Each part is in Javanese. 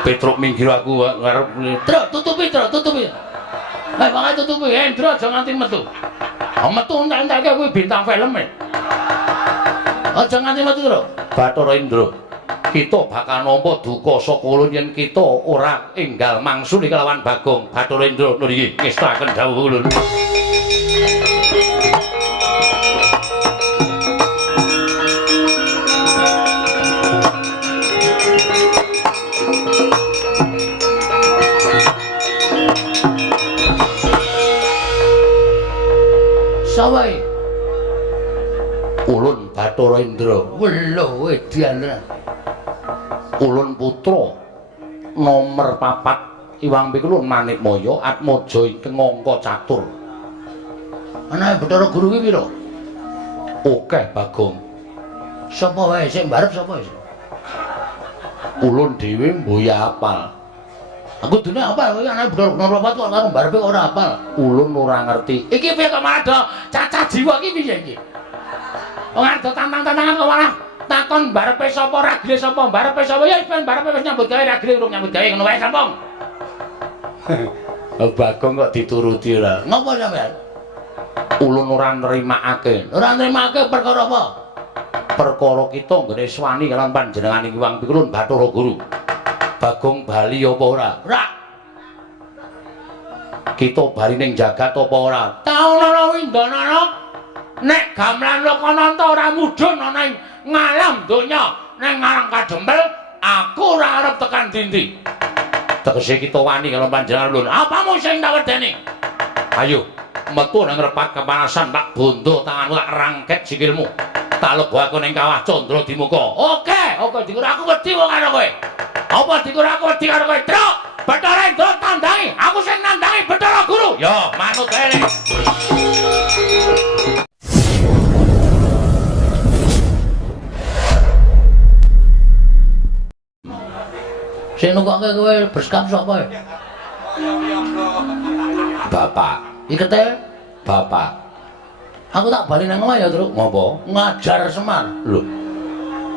Petruk minggir aku ngarep. Truk tutupi. Pokoke tutupi, Hendro aja nganti metu. Metu entek-entekke kuwi bintang film e. Aja nganti metu, Tru. Bathara Indra. Kita bakal nampa duka saka ulun yen kita ora enggal mangsuli kelawan Bagong. Bathara Indra niki ngestaken dawuh ulun. Sawae ulun Bathara Indra weluh edian ulun putra nomor 4 Iwang Pikulun Manikmaya Atmaja ingkang angka catur. Anae Bathara Guru ki pira? Akeh Bagong. Sapa wae sing mbarep sapa iki? Ulun dhewe mboya apal. Aku dene apal kowe anae Bathara nomor 4 kok karo mbarepe ora apal. Ulun ora ngerti. Iki piye kok malah cacah jiwa iki piye iki? Wong ada tantang-tantangan kok malah takon barepe sapa ragile sapa barepe sapa ya ben barepe wis nyambut gawe ragile urung nyambut gawe ngono wae sampung. Bagong kok dituruti ora. Ngopo sampean? Ulun ora nrimakake. Ora nrimakake perkara apa? Perkara kita nggone swani kaliyan panjenengan Iwang Pikulun Bathara Guru. Bagong bali apa ora? Ora. Kita bali ning jagat apa ora? Taunana Windanana. Nek gamelan Lokananta ora mudhun ana ing ngalam donya ning ngarang kadempel aku ora arep tekan dindi. Tegese kita wani karo panjenengan ulun. Apamu sing tak wedeni? Ayo metu nang repat kepanasan tak bondo tanganmu tak rangket sikilmu. Tak lebokake ning kawah Candra Dimuka. Oke dikur aku wedi wong karo kowe. Apa dikur aku wedi karo kowe? Truk Bathara Indra tandangi. Aku sing nandangi Bathara Guru. Yo manut ae. Sing nukokke kowe beskap sapa? Bapak. Ikete bapak. Aku tak bali nang omah ya, Truk. Ngopo? Ngajar Semar. Lho.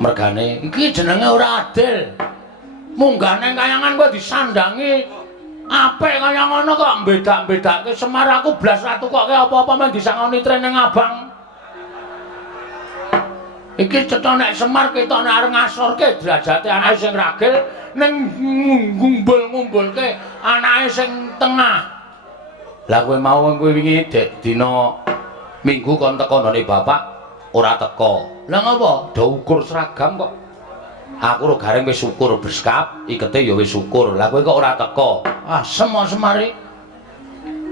Mergane iki jenenge ora adil. Munggah nang kayangan kowe disandangi apik kaya ngono kok mbedak-bedake Semar aku blas ra tukokke apa-apa men disangoni treneng abang. Iki cetha nek Semar ketokne arep ngasorke derajate anake sing ragil ning ngumbul-ngumbulke anake sing tengah. Lah kowe mau kowe wingi dina Minggu kon teko none bapak ora teko. Lah ngopo? Do ukur seragam kok. Aku ro gareng wis syukur beskap, ikete ya wis syukur. Lah kowe kok ora teko? Ah, Semari.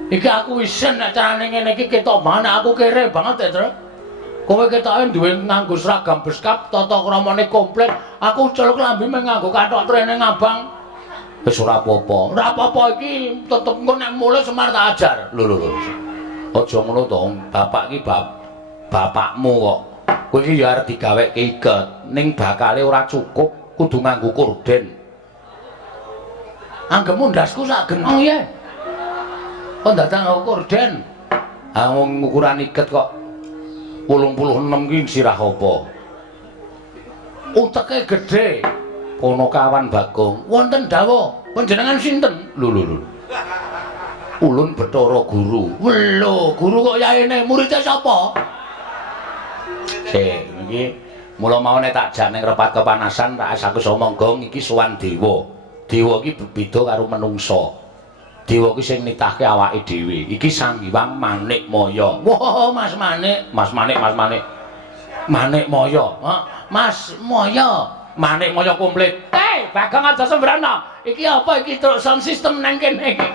Iki aku isin nek carane ngene iki ketok banget aku kere banget ya, Tru. Kowe ketoke duwe nganggo seragam beskap, tata kramane komplit. Aku celuk lambi mung nganggo kathok training abang. Wis ora apa-apa. Ora apa-apa iki tetep engko nek mulih Semar tak ajar. Lho. Aja ngono to, bapak iki bapakmu kok. Kowe iki ya arep digaweke iket, ning bakale ora cukup, kudu nganggo korden. Anggemu ndasku sak genong ya. Kok datang nganggo korden? Ah wong ukuran iket kok 86 ki sirah apa? Uteke gedhe. Kono kawan Bagong. Wonten dawuh, panjenengan sinten? Lho. Ulun Bathara Guru. Lho, guru kok yaene muridé sapa? Iki mula maune tak jak ning repat kepanasan tak asaku omong gong iki sowan dewa. Dewa iki beda karo menungsa. Dewa iki sing nitahke awake dhewe. Iki Sang Hyang Manikmaya. Wah, Mas Manik. Manikmaya. Mas Maya. Manikmaya komplit. Bagong aja sembrono. Iki apa iki truk sound system nang kene iki?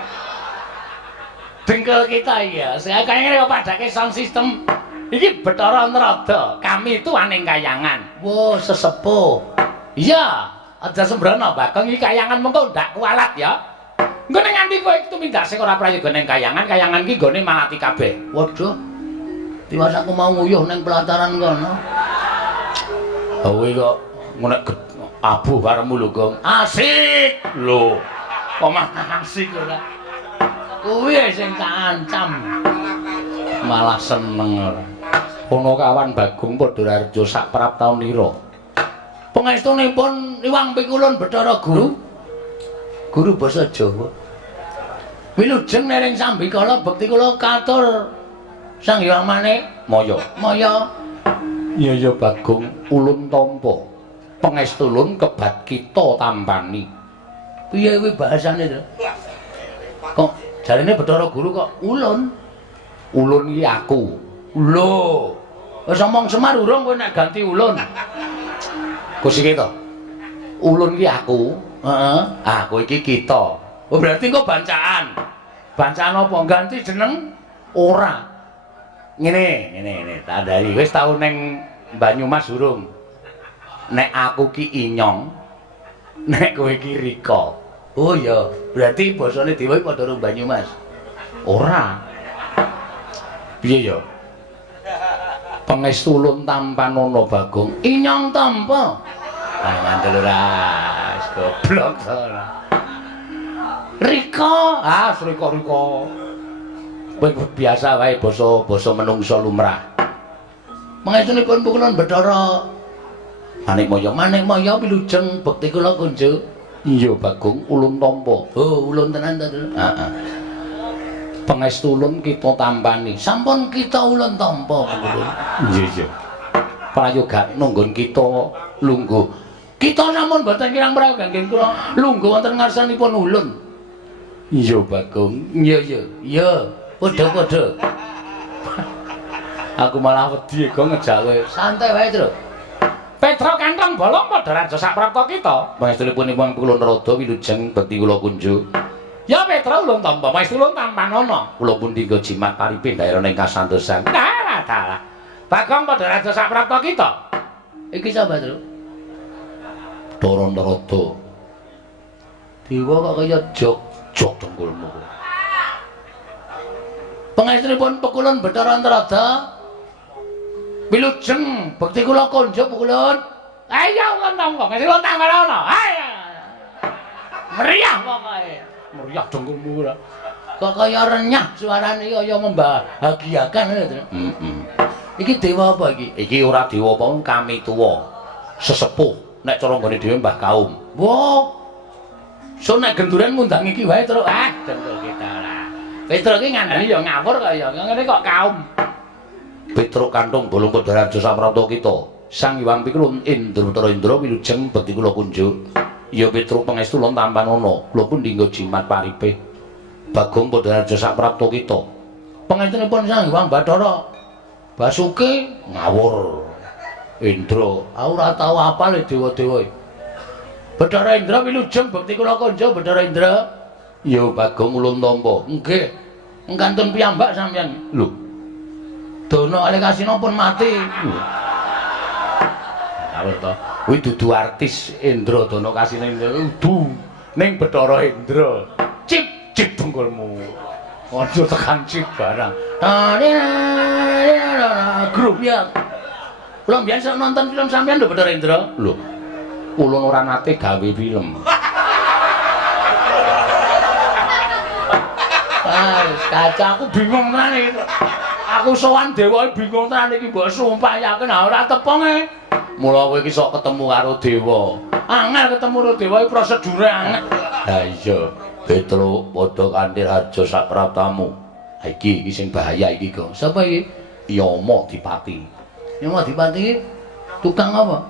Dengkel kita ya, saya kayaknya padake sound system. Iki Bathara Narada, kami itu aning kayangan. Wow, sesepuh. Iya, aja sembrono Bagong iki kayangan mengko ndak kualat ya. Engko ning nganti kowe tumindak sing ora prayoga ning kayangan iki nggone malati kabeh. Waduh. Tiwas aku mau nguyuh ning pelataran kono. Kowe kok ngonek abuh karemu lho, Gong. Asik lho. Kok mah asik ora. Kuwi sing kancam. Malah seneng ora. Kono kawan Bagong Padarareja sak praptaunira. Pangestunipun Iwang Pikulun Bathara Guru. Guru basa Jawa. Wilujeng nering sambikala bekti kula katur Sang Hyang Manik Maya. Maya. Iya ya Bagong ulun tampa. Pangestu ulun kebat kita tampani. Piye kuwi bahasane to? Kok jarine Bathara Guru kok ulun? Ulun iki aku. Lho. Wis omong Semar urung kowe nek ganti ulun. Kusike to. Ulun iki aku. Heeh. Ah kowe iki kita. Oh berarti kok bancaan. Bancaan apa ganti jeneng? Ora. Ngene, tandani wis tau ning Banyumas urung. Nek aku ki Inyong, nek kowe ki Rika. Oh iya, berarti basane Dewa padha karo Banyumas. Ora. Piye ya? Pangestu ulun tampanana Bagong. Inyong tampa. Ah ngandel ora, goblok ora. Rika, Rika. Kowe biasa wae basa menungsa lumrah. Pangestunipun pukulan Bathara Manik Maya wilujeng bekti kula kunjuk. Iya Bagong ulun tampa. Oh, ulun tenan ta, Dul? Heeh. Pangestu ulun kita tampani. Sampun kita ulun tampa, Ulun. Iya. Prayoga nunggon kita lungguh. Kita sampun boten kirang prayo kangge kula lungguh wonten ngarsanipun ulun. Iya Bagong. Iya. Padha-padha. Aku malah wedi kok ngejak kowe. Santai wae, Tru. Petra kantong bolong padha raja saprapta kita. Pangestunipun Ipun Kulon Rada wilujeng bekti kula kunjuk. Ya Petra ulun tampa, pangestu ulun tampanana. Kula pun dinggo jimat paripe daeraning kasantosan. Nah, dalah. Bagong padha raja saprapta kita. Iki sapa, Tru? Dara Narada. Dewa kok kaya jog dengkulmu. Pangestunipun Pukulun Bathara Antarada wilujeng bekti kula kunjuk Pukulun. Ayo ulun tampa, ulun tampanana. Ayo. Meriah pokoke. Meriah dengkulmu ora. Kok kaya renyah suarane kaya membahagiakan ngono. Iki dewa apa iki? Iki ora dewa apa kami tuwa. Sesepuh nek cara nggone dhewe Mbah Kaum. Wah. So nek genduran ngundang iki wae terus dengkul kita lah. Petruk iki ngandani ya ngawur kok ya. Ngene kok kaum. Petruk kantung bolong padha raja saprapta kita. Sang Hyang Pikulun Indra wilujeng bekti kula kunjuk. Ya Petruk pangestu ulun tampanana. Kula pun dinggo jimat paripe. Bagong padha raja saprapta kita. Pangestunipun Sang Hyang Bathara Basuki ngawur. Indra, aku ora tau apal dewa-dewa. Bathara Indra wilujeng bekti kula kunjuk Bathara Indra. Ya Bagong ulun tampa. Nggih. Engkantun piyambak sampeyan. Lho. Dana Alekasina pun mati. Awet to. Kuwi dudu artis Indra Dana Kasina udu ning Bathara Indra. Cip dengkulmu. Aja tekan cip barang. Grup ya. Kula mbiyen sok nonton film sampeyan lho Bathara Indra. Lho. Ulun ora nate gawe film. Kaca aku bingung tenan iki. Aku sowan dewa bingung tenan iki mbok sumpah yakin ora tepung e. Mula kowe iki sok ketemu karo dewa. Angel ketemu karo dewa iki prosedure angel. Ha iya, Petruk padha kanthi raja sapraptamu. Ha iki sing bahaya iki, Kang. Sapa iki? Yama Dipati. Yama Dipati tukang apa?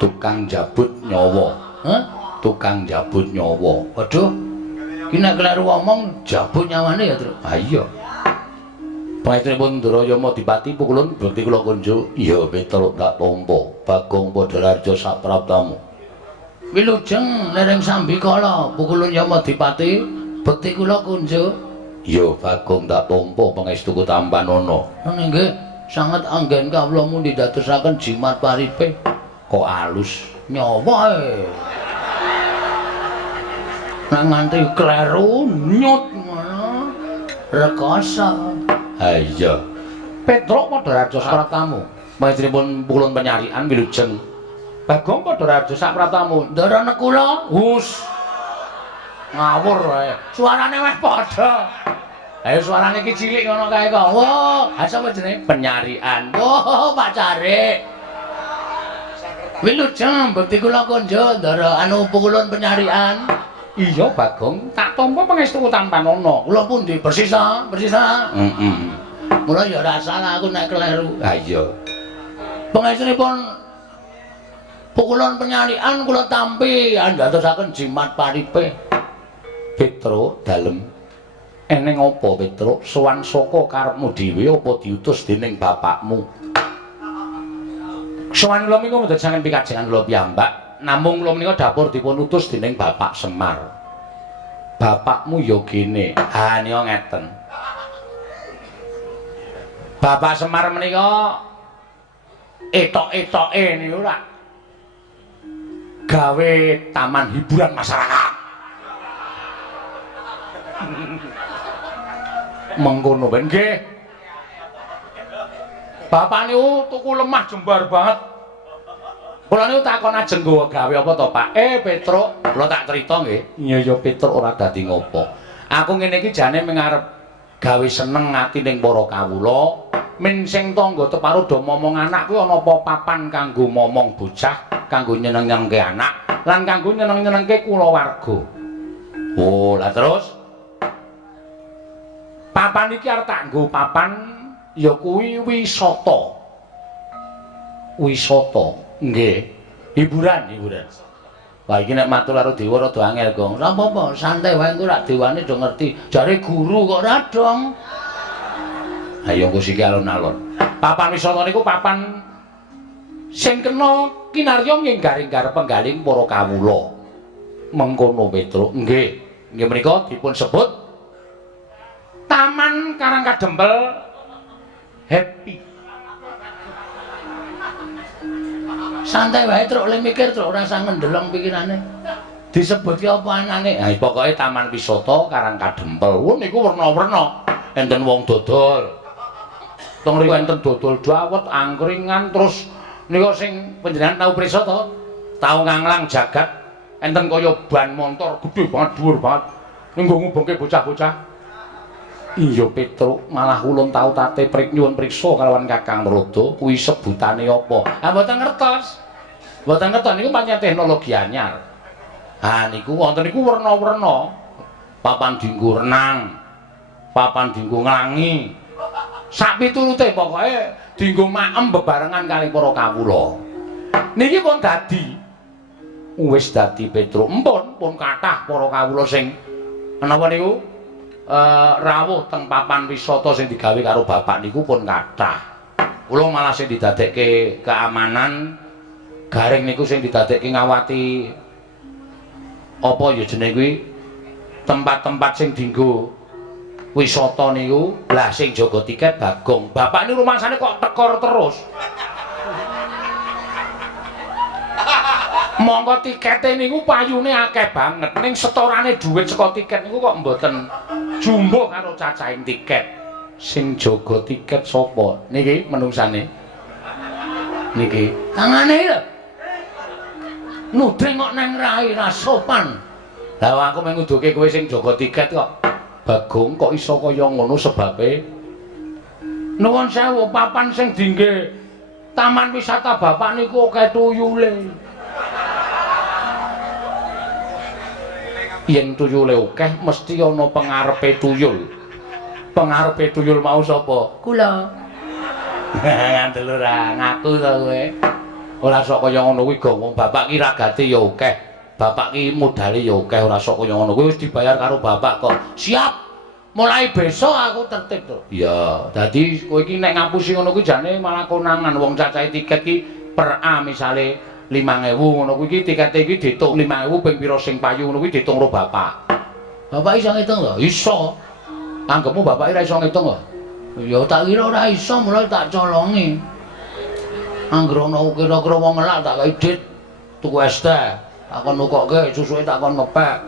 Tukang jabut nyawa. Hah? Tukang jabut nyawa. Waduh. Ki nek kleru omong jabut nyawane ya, Tru. Ha iya. Pangestunipun Yama Dipati Pukulun bekti kula kunjuk. Iya Petruk tak tampa. Bagong padha raja sapraptamu. Wilujeng lereng sambikala Pukulun Yama Dipati bekti kula kunjuk. Iya Bagong tak tampa pangestuku tampanana. Nggih, sanget anggen kawula mundi dadosaken jimat paripe. Kok alus nyawa e. Nek nganti kleru nyut ngono rekoso. Ha iya. Petruk padha raja sapraptamu. Pangestunipun Pukulun Penyarian wilujeng. Bagong padha raja sapraptamu. Ndara nekula. Hus. Ngawur wae. Suarane wis padha. Ayo suarane iki cilik ngono kae kok. Wah, ha sapa jenenge? Penyarian. Oh, pacare. Wilujeng bekti kula kunjuk Ndara Pukulun Penyarian. Iya Bagong, tak tampa pangestu tanpa ana. Kula pundi bersisa, bersisa. Mula ya ora salah aku nek kleru. Ha iya. Pangestunipun pukulan penyalian kula tampi andadosaken jimat paripe. Petro dalem. Eneng apa Petro? Sowan saka karepmu dhewe apa diutus dening bapakmu? Sowan kula menika mboten sanget pikajengan kula piyambak. Namung kula menika dapur dipun utus dening Bapak Semar. Bapakmu ya gene. Ha nika ngeten. Bapak Semar menika etok-etoke niku ora gawe taman hiburan masyarakat. Mengkono ben nggih. Bapak niku tuku lemah jembar banget. Kula niku takon ajeng gawe apa to, Pak? Petruk, kula tak crita nggih. Iya ya Petruk ora dadi ngopo. Aku ngene iki jane mengarep gawe seneng ati ning para kawula. Men sing tangga teparo do momong anak kuwi ana apa papan kanggo momong bocah, kanggo nyeneng-nyenengke anak, lan kanggo nyeneng-nyenengke kulawarga. Oh, lah terus papan iki arep tak nggo papan ya kuwi wisata. Wisata. Nggih. Hiburan. Wah iki nek matur karo dewa rada angel, Gong. Ora apa-apa, santai wae engko rak dewane do ngerti. Jare guru kok ora dong. Ayo engko siki alon-alon. Papan wisata niku papan sing kena kinarya nginggaring garep penggaling para kawula. Mengkono Petruk. Nggih. Nggih menika dipun sebut Taman Karangkadempel Happy. Santai wae Truk, le mikir Truk ora usah ngendeleng pikirane. Disebutke apa anane? Ha pokoke taman wisata Karangkadempel. Wo niku werna-werna. Enten wong dodol. Teng mriku enten dodol dawet, angkringan terus nika sing panjenengan tau prisa to? Tau nganglang jagat. Enten kaya ban motor gedhe banget, dhuwur banget. Ning ngubungke bocah-bocah. Iya Petruk, malah ulun tau tate prik nyuwun priksa kalawan Kakang Narada, kuwi sebutane apa? Ah mboten ngertos. Mboten ngertos niku pancen teknologi anyar. Ha niku wonten niku werna-werna. Papan dienggo renang, papan dienggo nglangi. Sak piturute pokoke dienggo maem bebarengan kali para kawula. Niki pun dadi wis dadi Petruk. Pun kathah para kawula sing menapa niku rawuh teng papan wisata sing digawe karo bapak niku pun kathah. Kula malah sing didadekke keamanan garing niku sing didadekke ngawati apa ya jenenge kuwi tempat-tempat sing dienggo wisata niku. Lah sing jaga tiket Bagong. Bapak niku rumangsane kok tekor terus. Monggo tikete niku payune akeh banget ning setorane dhuwit saka tiket niku kok mboten jumbuh karo cacahing tiket. Sing jaga tiket sapa? Niki menungsane. Niki. Tangane lho. Nudring kok nang rai ra sopan. Lah aku mung nguduke kowe sing jaga tiket kok. Bagong kok iso kaya ngono sebabe? Nuwun sewu papan sing dingge taman wisata bapak niku akeh tuyule. Yen tuyule akeh mesti ana pengarepe tuyul. Pengarepe tuyul mau sapa? Kula. Ngandel ora ngaku to kowe. Ora sok kaya ngono kuwi Gong, wong bapak ki ragate ya akeh. Bapak ki modale ya akeh, ora sok kaya ngono. Kowe wis dibayar karo bapak kok. Siap. Mulai besok aku tertib to. Iya, dadi kowe iki nek ngapusi ngono kuwi jane malah konangan wong cacahe tiket ki per A misale 5.000 ngono kuwi tikete iki ditung 5.000 ping pira sing payu ngono kuwi ditung karo bapak. Bapak iso ngitung lho? Iso. Anggepmu bapak ora iso ngitung lho? Ya tak kira ora iso mulai tak colongi. Anggere ana kira-kira wong ngelak tak kei dit tuku es teh. Tak kon nukokke susuke tak kon ngepek.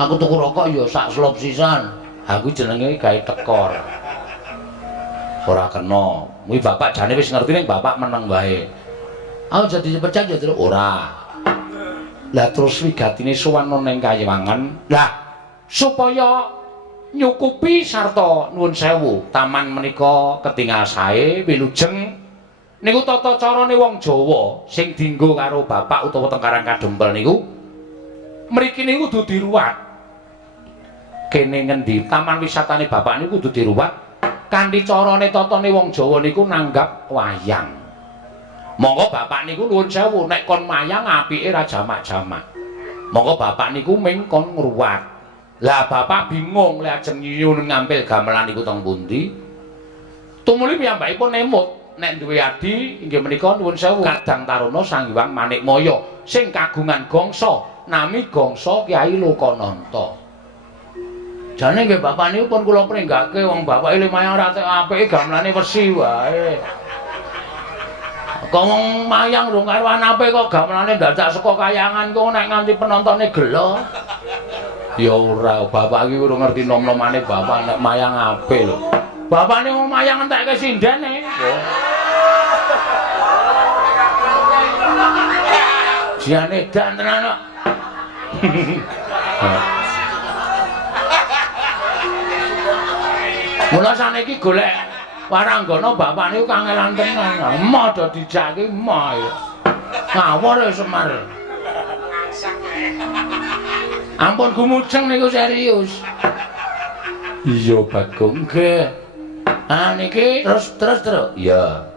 Aku tuku rokok ya sak slop sisan. Aku jenenge gawe tekor. Ora kena. Kuwi bapak jane wis ngerti ning bapak meneng wae. Aku jadi dipecat ya terus ora. Lah terus wigatine sowan ning Kayewangan. Lah supaya nyukupi sarta nuwun sewu, taman menika ketingal sae, wilujeng. Niku tata carane wong Jawa sing dienggo karo bapak utawa teng Karangkadempel niku. Mriki niku kudu diruwat. kene ngendi taman wisatane bapak niku kudu diruwat kanthi carane tatane wong Jawa niku nanggap wayang. Monggo bapak niku nuwun sewu nek kon wayang apike ra jamak-jamak. Monggo bapak niku ming kon ngruwat. Lah bapak bingung lek ajeng nyuwun ngambil gamelan niku teng pundi. Tumuli piyambakipun nemut nek duwe adi inggih menika nuwun sewu Kadang Taruna Sang Hyang Manikmaya sing kagungan gongso nami gongso Kyai Lokananta. Jane nggih bapak niku pun kula pringgake wong bapak lumayan ora apike gamelane wesi wae. Kok wong mayang rung karuan apik kok gamelane dadak saka kayangan kok nek nganti penontone gelo. Ya ora, bapak iki ora ngerti nom-nomane bapak nek mayang apik lho. Bapakne wong mayang entekke sindene. Jane dan tenan kok. Mula saniki golek waranggana bapak niku kangelan tenan. Emoh do dijake emoh. Ngawur Semar. Ampun gumujeng niku serius. Iya Bagong nggih. Ah niki terus. Iya.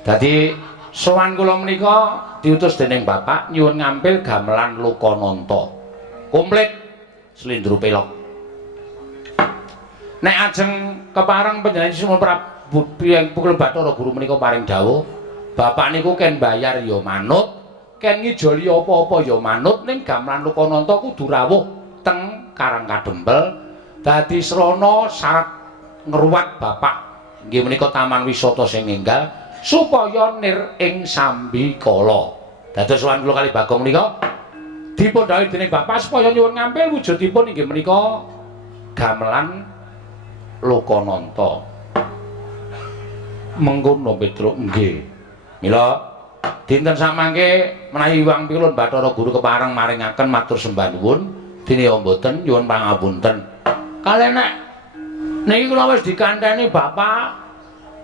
Dadi sowan kula menika diutus dening bapak nyuwun ngambil gamelan Lokananta. Komplit slindro pelok. Nek ajeng kepareng panjenengan Semar Prabu Hyang Pukul Bathara Guru menika paring dawuh, bapak niku ken bayar ya manut, ken ngijoli apa-apa ya manut ning gamelan Lokananta kudu rawuh teng Karang Kadempel. Dadi srana syarat ngruwat bapak nggih menika taman wisata sing enggal supaya nir ing sambikala. Dados sowan kula kali Bagong menika dipun dawuh dening bapak supaya nyuwun ngambil wujudipun inggih menika gamelan Lokananta. Mengkono Petruk nggih. Mila dinten samangke menawi Hyang Pilun Bathara Guru kepareng maringaken matur sembah nuwun dene mboten nyuwun pangapunten. Kalih nek niki kula wis dikandhani bapak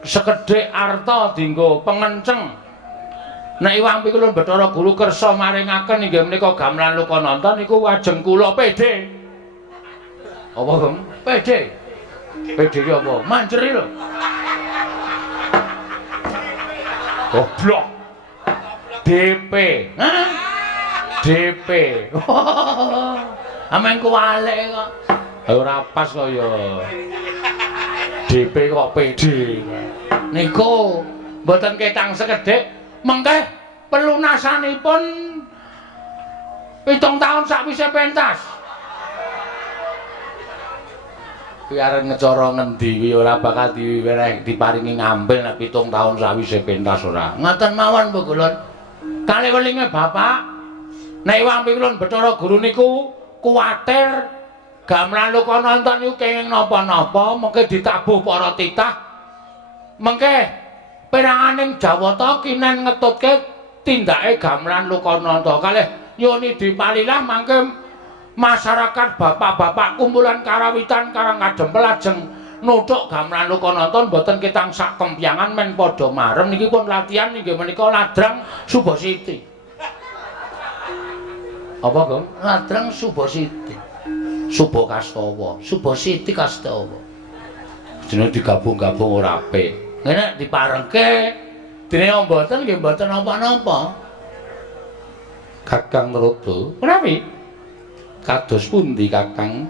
sekedhik arta dienggo pengenceng. Nek Hyang Pilun Bathara Guru kersa maringaken inggih menika gamelan Lokananta niku ajeng kula pede. Apa, Gong? Pede. Pede ki apa? Manjeri lho. Goblok. DP. Hah? DP. Ameng kuwalik kok. Ora pas kok ya. DP kok pede. Niku mboten ketang sekedhik, mengke pelunasanipun 7 taun sakwise pentas. Kuwi arep ngecara ngendi kuwi ora bakal diparingi ngambil nek 7 taun sawise pentas ora. Ngoten mawon Bu Kulon. Kalih welinge bapak nek Hyang Pilun Bathara Guru niku kuwatir gamelan Lokananta niku kenging napa-napa mengke ditabuh para titah. Mengke peranganing Jawata kinen ngetutke tindake gamelan Lokananta. Kalih nyuwun dipalilah mangke masyarakat bapak-bapak kumpulan karawitan Karang Kadempel ajeng nuthuk gamelan Lokananta mboten ketang sak kempyangan men padha marem niki pun latihan nggih menika ladrang Subasiti. Apa, Gong? Ladrang Subasiti. Subakastawa, Subasiti Kastawa. Jenenge digabung-gabung ora apik. Nek diparengke dene mboten nggih mboten napa-napa. Kakang Rodo, menawi kados pundi Kakang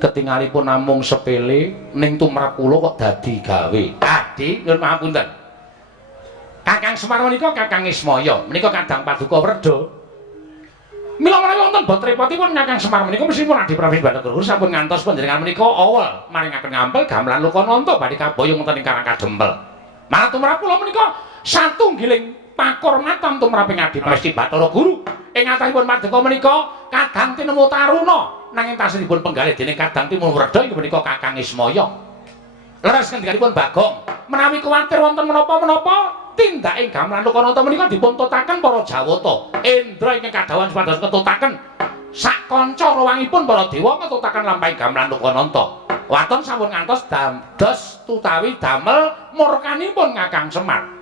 ketingalipun namung sepele ning tumrap kula kok dadi gawe. Adi, nyuwun pangapunten. Kakang Semar menika Kakang Ismaya, menika Kadang Paduka Werda. Mila menawi wonten bot repotipun Kakang Semar menika mestipun Adi Prabu Bathara Guru sampun ngantos panjenengan menika awal maringaken ngampil gamelan Lokananta badhe kaboyong wonten ing Karang Kadempel. Malah tumrap kula menika satunggiling pakurmatan tumraping Adi Prabu Bathara Guru. Ing atahipun paduka menika Kadang tinemu Taruna nanging tasihipun penggalih dening Kadang Timur Werda inggih menika Kakang Ismaya. Leres ngendikanipun Bagong, menawi kuwatir wonten menapa-menapa tindake gamelan Lokananta menika dipun tutaken para Jawata. Indra ingkang kadhawan supados ketutaken sak kanca rawangipun para dewa ketutaken lampahing gamelan Lokananta. Waton sampun ngantos dados tutawi damel murkanipun Kakang Semar.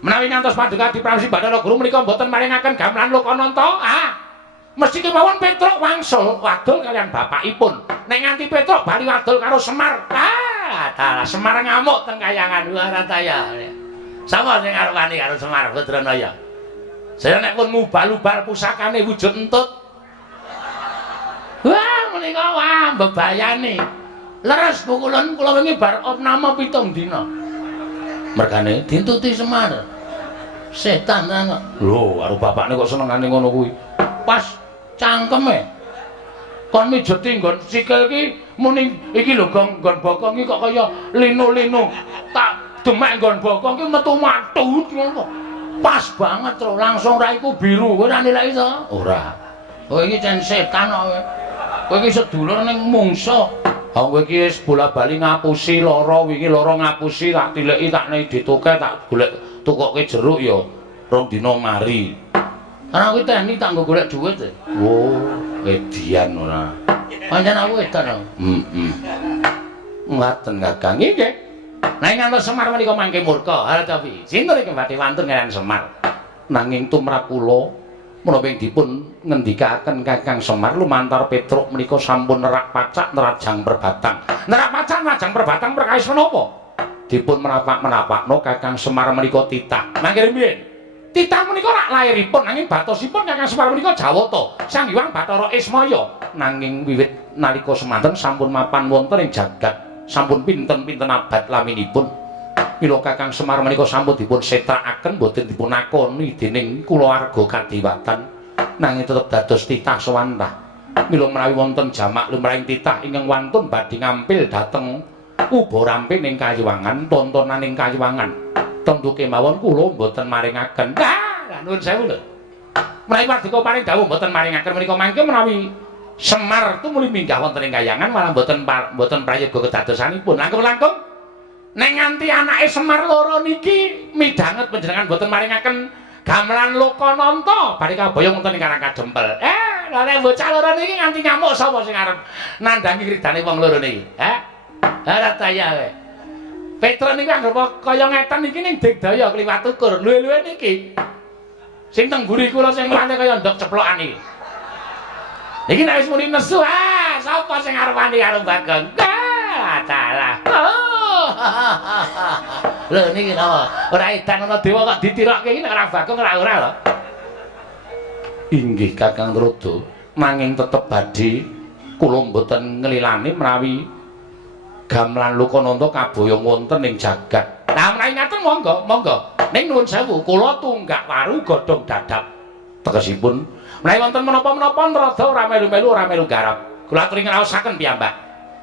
Menawi ngantos paduka Adi Prabu Bathara Guru menika mboten maringaken gamelan Lokananta, Mesti kemawon Petruk wangsul wadul kalian bapakipun. Nek nganti Petruk bali wadul karo Semar. Dalah Semar ngamuk teng kayangan Warataya. Sapa sing arep wani karo Semar Badranaya? Saya nek pun mubal-ubal pusakane wujud entut. Wah, menika wah bebayane. Leres pukulan kula wingi bar opname 7 dina. Mergane dintuti Semar. Setan ana. Lho, karo bapakne kok senengane ngono kuwi. Pas cangkeme. Kon mijeti nggon sikil ki muni iki lho nggon bokong iki kok kaya linu-linu. Tak demek nggon bokong ki metu matut ngono. Pas banget lho, langsung raiku biru. Kowe ora nilai to? Ora. Kowe iki cen setan kok kowe. Kowe iki sedulur ning mungsa. Ha kowe iki wis bola-bali ngapusi lara wingi lara ngapusi tak tileki tak nek dituke tak golek tukoke jeruk ya rong dina mari. Ana kuwi teni tak nggo golek dhuwit. Oh, edian ora. Pancen aku edan. Ngaten Kakang nggih. Nanging ngantos Semar menika mangke murka. Hartopi, sinten iki badhe wantun kalian Semar. Nanging tumrap kula menapa dipun ngendikaken Kakang Semar lumantar Petruk menika sampun nerak pacak nerajang perbatang. Nerak pacak nerajang perbatang perkawis menapa? Dipun menapak-menapakno Kakang Semar menika titah. Mangke riyen titah menika rak lairipun nanging batosipun Kakang Semar menika Jawata Sang Hyang Bathara Ismaya. Nanging wiwit nalika semanten sampun mapan wonten ing jagat. Sampun pinten-pinten abad laminipun mila Kakang Semar menika sampun dipun setrakaken boten dipun akoni dening kulawarga Kadiwatan nanging tetep dados titah sawantah mila menawi wonten jamak lumrahing titah ingkang wantun badhe ngampil dhateng Ubarampe ning Kayiwangan tontonan ing Kayiwangan tentu kemawon kula boten maringaken nuwun sewu lho menawi Wadika paring dawuh boten maringaken menika mangke menawi Semar tu muli minggah wonten ing Kayangan malah mboten prayoga kedadosanipun. Langkung-langkung nek nganti anake Semar loro niki midhanget panjenengan mboten maringaken gamelan Lokananta bari kaboyong wonten ing Karang Kadempel. Lha nek bocah loro niki nganti nyamuk sapa sing arep nandangi kridane wong loro niki? Ora taya kowe. Petruk niku anggap kaya ngeten iki ning Digdaya kliwat ukur. Luwe-luwe niki. Sing teng mburi kula sing lane kaya ndok ceplokan iki. Iki nek wis muni nesu, sapa sing arep wani karo Bagong? Dalah. Lho niki napa? Ora edan ana dewa kok ditirokke iki nek ora Bagong ora lho. Inggih Kakang Trada, nanging tetep badhe kula mboten nglilani menawi gamelan Lokananta kaboyong wonten ing jagat. Lah menawi ngaten monggo. Ning nuwun sewu, kula tunggak waru godhong dadap. Tegesipun menawi wonten menapa-menapa Narada ora melu garap. Kula aturi ngraosaken piyambak.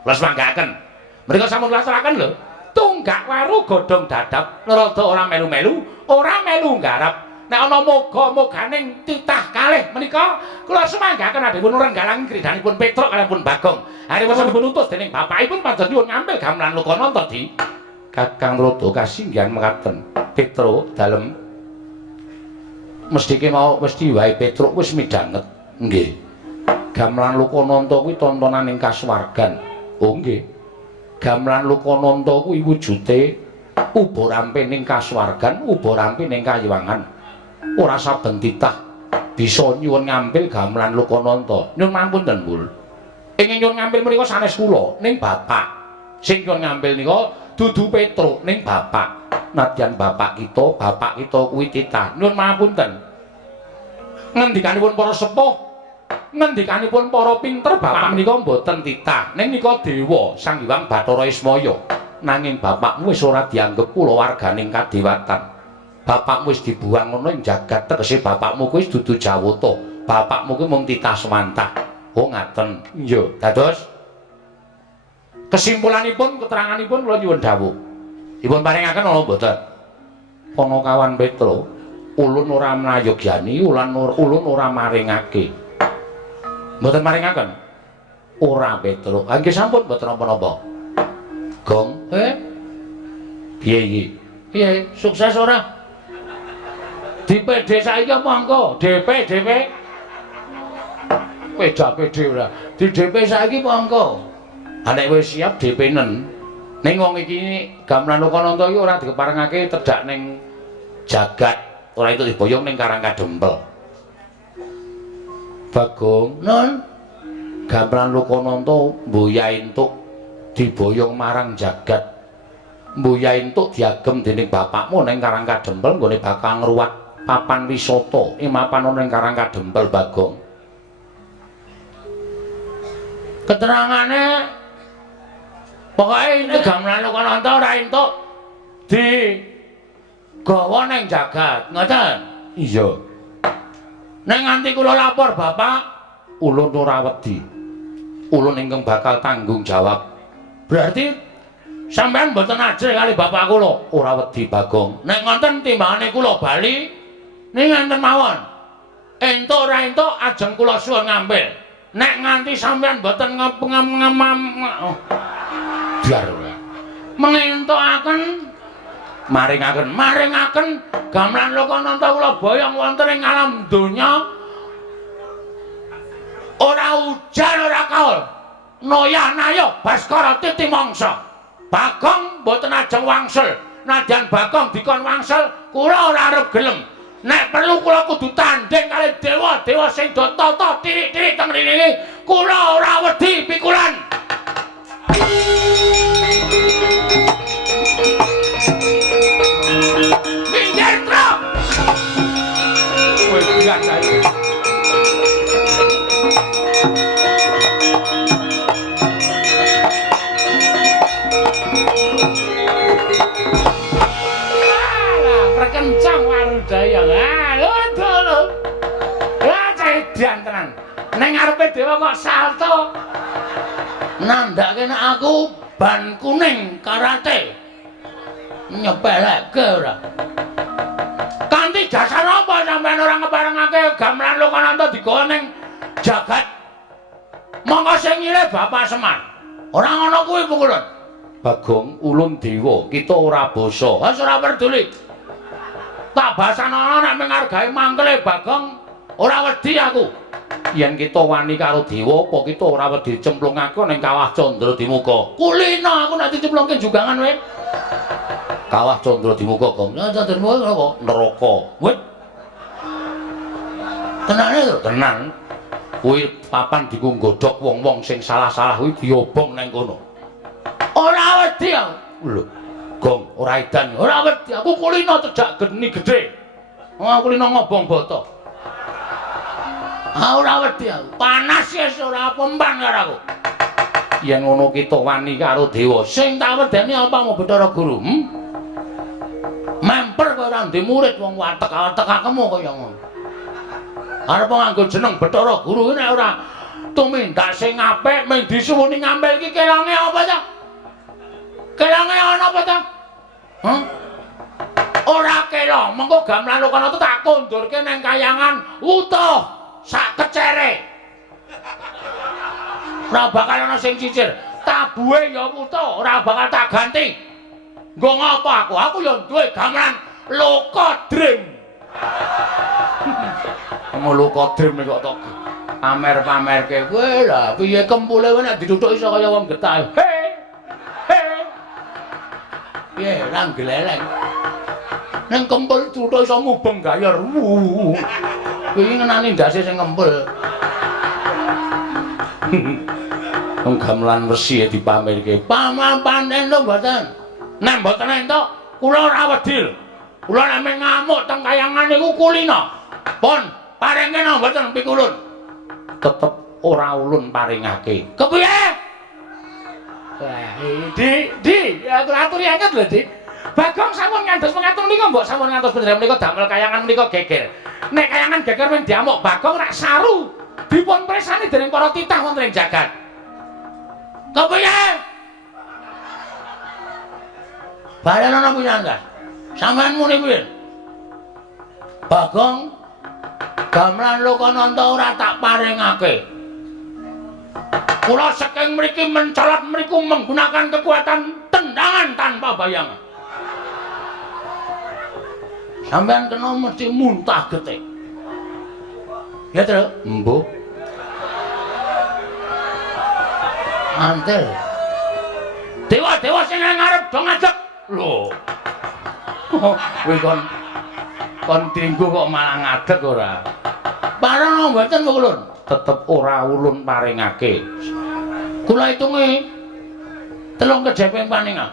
Kula semanggaaken. Mrika sampun kula aturaken lho. Tunggak waru godhong dadap, Narada ora melu garap. Nek ana moga-moganing titah kalih menika kula semanggaaken adhipun renggalang kridhanipun Petruk kaliyan pun Bagong. Arep dipun utus dening bapakipun pados nyuwun ngambil gamelan Lokananta di Kakang Trada kasinggihan mekaten. Petruk dalem mesti wae Petruk wis midhanget. Nggih. Gamelan Lokananta kuwi tontonan ing kasuwargan. Oh nggih. Gamelan Lokananta kuwi wujude ubarampe ning kasuwargan, ubarampe ning Kayiwangan. Ora saben titah bisa nyuwun ngambil gamelan Lokananta. Nyuwun ngapunten, Mbul. Ingin nyuwun ngambil menika sanes kula ning bapak. Sing nyuwun ngambil nika dudu Petruk ning bapak. Nadyan bapak kita kuwi titah. Nuwun mapunten. Ngendikanipun para sepuh, ngendikanipun para pinter bapak menika mboten titah. Ning nika dewa Sang Hyang Bathara Ismaya. Nanging bapakmu wis ora dianggep kulawarganing Kadiwatan. Bapakmu wis dibuang ngono ing jagat tegese bapakmu kuwi wis dudu Jawata. Bapakmu kuwi mung titah semantah. Oh ngaten. Iya, dados kesimpulanipun keteranganipun kula nyuwun dawuh. Dipun paringaken ana mboten? Ana kawan Petruk, ulun ora mlayogyani, ulun ora maringake. Mboten maringaken? Ora Petruk. Nggih sampun mboten napa-napa. Gong, piye iki? Piye? Sukses ora? DPD saiki monggo, DP. Peda-pede ora. Di DP saiki monggo. Nek wis siap DP-nen. Ning wong iki gamelan Lokananta iki ora dikeparengake tedhak ning jagat, ora itu diboyong ning Karang Kadempel. Bagong, nun. Gamelan Lokananta mboya entuk diboyong marang jagat. Mboya entuk diagem dening bapakmu ning Karang Kadempel nggone bakal ngruwat papan wisata ing mapan ning Karang Kadempel Bagong. Keterangane pokoke ini gamelan Lokananta ora entuk di gawa ning jagat, ngoten? Iya. Nek nganti kula lapor Bapak, ulun ora wedi. Ulun ingkang bakal tanggung jawab. Berarti sampean mboten ajrih kali bapak kula. Ora wedi Bagong. Nek ngoten timbangane kula bali ning ngenten mawon. Entuk ora entuk ajeng kula suwun ngambil. Nek nganti sampean mboten biar mengentukaken maringaken gamelan Lokananta kula boyong wonten ing alam donya. Ora ujan ora kaul. Noyah nayo Baskara titi mangsa. Bagong mboten ajeng wangsul. Nadyan Bagong dikon wangsul, kula ora arep gelem. Nek perlu kula kudu tanding kali dewa-dewa sing do tata tirik-tirik teng mriki. Kula ora wedi pikulan. Minggir truk. Wis biasa iki. Kencang warudaya. Lho. Lah cedan tenan. Ning ngarepe dewa kok salto. Nandhake nek aku ban kuning karate. Nyepeleke ora. Kanthi dasar apa sampean ora ngeparengake gamelan Lokananta digawa ning jagat? Monggo sing nyilih Bapak Semar. Ora ngono kuwi pukulun. Bagong, ulun dewa, kita ora basa. Wis ora peduli. Tak basana nek menghargai mangkele Bagong, ora wedi aku. Yen kita wani karo dewa apa kita ora wedi cemplungake ning Kawah Candra Dimuka. Kulina aku nek dicemplungke jugangan wae. Kawah Candra Dimuka, Gong. Candra Dimuka kok neraka. Wit. Tenane to? Tenan. Kuwi papan diku nggodhog wong-wong sing salah-salah kuwi diobong ning kono. Ora wedi aku. Lho. Gong, ora edan, ora wedi. Aku kulina cedhak geni gedhe. Aku kulina ngobong boto. Ora wedi aku. Panas wis ora pempan karo aku. Yen ngono kita wani karo dewa, sing tak wedeni apa mau Bathara Guru? Memper kok ora ndek murid wong watek-watek akemu kaya ngono. Arep nganggo jeneng Bathara Guru nek ora tumindak sing apik mung disuwuni ngambil iki kelange apa ta? Kelange ana apa ta? Ora kelong, mengko gamelan Lokananta tak kondurke ning kayangan utuh sak kecere. Ora bakal ana sing cicir. Tabuhe ya utuh, ora bakal tak ganti. Nggo ngopo aku? Aku ya duwe gamelan Lokodrim. Mau Lokodrim kok tok pamer-pamerke kowe lha piye kempule kowe nek dituthuk iso kaya wong getah. Piye nang gleleng. Ning kempul tuthuk iso mubeng gayor. Kuwi ngenani ndase sing kempul. Wong gamelan wesi dipamerke. Pamapan entuk mboten? Nek mboten entuk, kula ora wedi. Kula nek ngamuk teng kayangan niku kulina. Pun paringe napa mboten pikulun? Tetep ora ulun paringake. Kepiye? Di, aku aturi anget lho, Di. Bagong sampun ngantos mengatur menika mbok sampun ngantos bener menika damel kayangan menika geger. Nek kayangan geger men diamuk Bagong rak saru dipun presani dening para titah wonten ing jagat. Kepiye? Balen ana pinanggan. Sampeyan muni piye? Bagong gamelan Lokananta ora tak paringake. Kula saking mriki mencolot mriku menggunakan kekuatan tendangan tanpa bayangan. Sampeyan kena mesti muntah getik. Ya, Tru? Mbuh. Antel. Dewa-dewa sing ngarep do ngadeg. Lho. Kowe kon dinggo kok malah ngadeg ora. Parang mboten kok, Lur. tetep ora ulun paringake. Kula hitunge 3 kejeping paningal.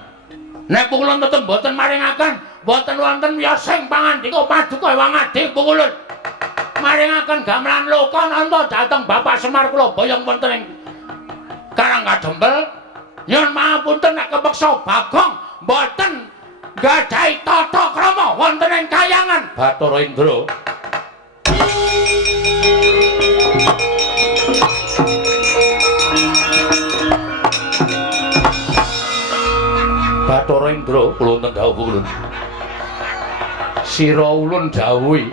Nek pukulun tetep boten maringaken, boten wonten wiyosing pangandika paduka Hyang Adi pukulun. Maringaken gamelan Lokananta dhateng Bapak Semar kula boyong wonten ing Karang Kadempel. Nyuwun pangapunten nek kepeksa Bagong boten gadhahi tata krama wonten ing kahyangan Bathara Indra. Bathara Indra kula wonten dawuh ulun. Sira ulun dawuhi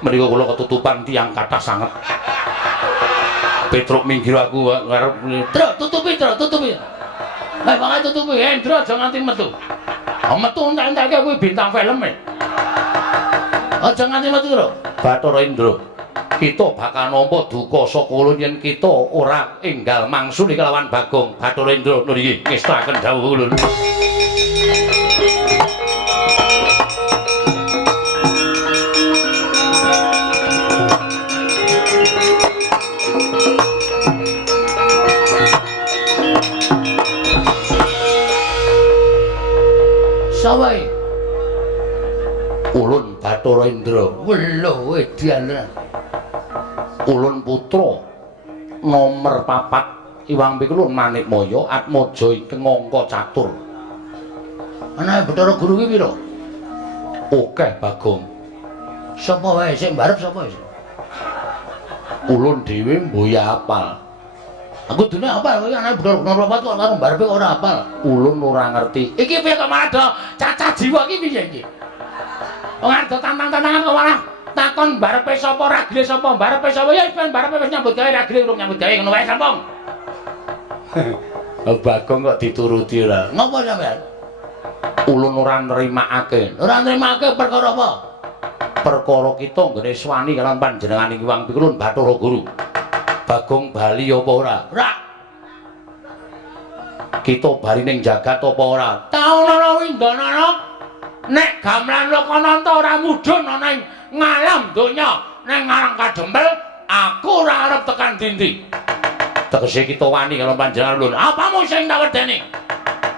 menika kula ketutupan tiyang kathah sanget. Petruk minggir aku ngarep Truk tutupi. Lah banget tutupi Indra aja nganti metu. Metu entek-entekke kuwi bintang film e. Aja nganti metu lho. Bathara Indra. Kita bakal nampa duka saka ulun yen kita ora enggal mangsuli kelawan Bagong. Bathara Indra niki ngestaken dawuh ulun. Sawai ulun Bathara Indra weluh edian ulun putra nomor 4 Iwang Pikulun Manikmaya Atmaja ingkang angka catur. Anake Bathara Guru ki pira? Akeh Bagong. Sapa wae sing mbarep sapa iki? Ulun dhewe mboya apal. Aku dene apal kowe anake Bathara nomor 4 kok karo mbarepe ora apal. Ulun ora ngerti. Iki piye kok malah do cacah jiwa iki piye iki? Wong arep tantang-tantangan kok malah takon mbarepe sapa ragile sapa mbarepe sapa ya ben mbarepe wis nyambut gawe ragile urung nyambut gawe ngono wae sampung. Bagong kok dituruti ora. Ngopo sampean? Ulun ora nrimakake. Ora nrimakake perkara apa? Perkara kita nggone swani kaliyan panjenengan Iwang Pikulun Bathara Guru. Bagong bali apa ora? Ora. Kita bali ning jagat apa ora? Taunana Windanana. Nek gamelan Lokananta ora mudhun ana ing ngalam donya ning Karang Kadempel, aku ora arep tekan dindi. Tegese kita wani karo panjenengan ulun. Apamu sing tak wedeni?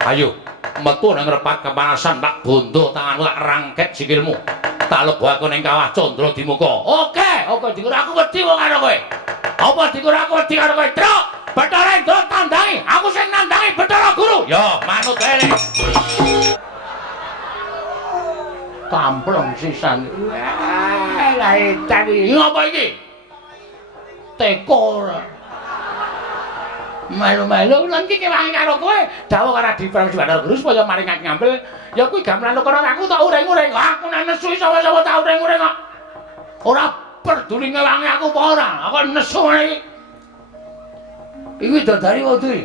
Ayo, metu nang repat kepanasan tak bondo tanganmu tak rangket sikilmu. Tak lebokake ning kawah Candra Dimuka. Oke, dikur aku wedi wong karo kowe. Apa dikur aku wedi karo kowe, Truk? Bathara Indra tandangi, aku sing nandangi Bathara Guru. Ya, manut wae. Kampleng sisan. Wah, lah edan iki. Ngopo iki? Teko ora. Melu-melu lan iki kewangi karo kowe. Dawuh karo Diprang Bathara Guru supaya maringake ngambil. Ya kuwi gamelan Lokananta aku tak ureng-ureng. Aku nek nesu sapa-sapa tak ureng-ureng kok. Ora peduli ngewangi aku apa ora. Aku nesu iki. Iki widodari wae.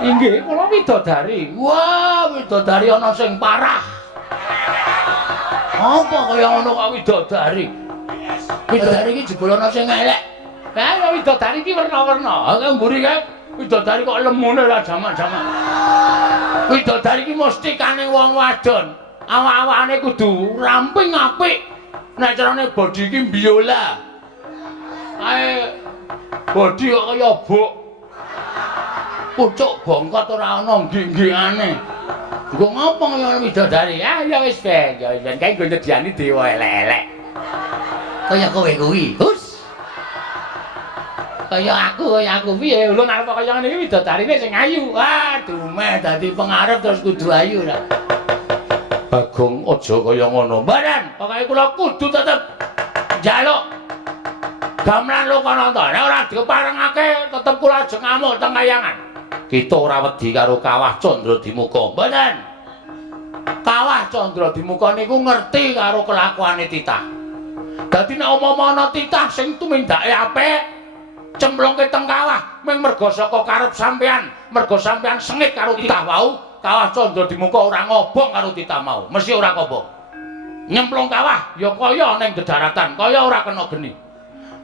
Inggih, kula widodari. Wah, widodari ana sing parah. Apa kaya ngono kok widodari? Widodari iki jebul ana sing elek. Lah widodari iki werna-werna. Ha mburi kae widodari kok lemune ora jamak-jamak. Widodari iki mesti kane wong wadon. Awak-awakane kudu ramping apik. Nek carane bodi iki biola. Kae bodi kok kaya bok. Pucuk bongkot ora ana nggih-nggihane. Nggo ngopo kaya widodari? Ah ya wis ben, ya ben kae nggo nyediani dewa elek-elek. Kaya kowe kuwi. Hus. Kaya aku piye? Ulun arep kaya ngene iki widodarine sing ayu. Wah, dumeh dadi pengarep terus kudu ayu ra. Bagong aja kaya ngono. Mboten, pokoke kula kudu tetep njaluk gamelan Lokananta. Nek ora diparengake tetep kula aja ngamuk teng kahyangan. Kita ora wedi karo Kawah Candra Dimuka. Mboten. Kawah Candra Dimuka niku ngerti karo kelakuane titah. Dadi nek umpama ana titah sing tumindake apik, cemplungke teng kawah mung merga saka karep sampean, merga sampean sengit karo titah wau, Kawah Candra Dimuka ora ngobong karo titah mau. Mesti ora kobong. Nyemplung kawah ya kaya ning dedaratan, kaya ora kena geni.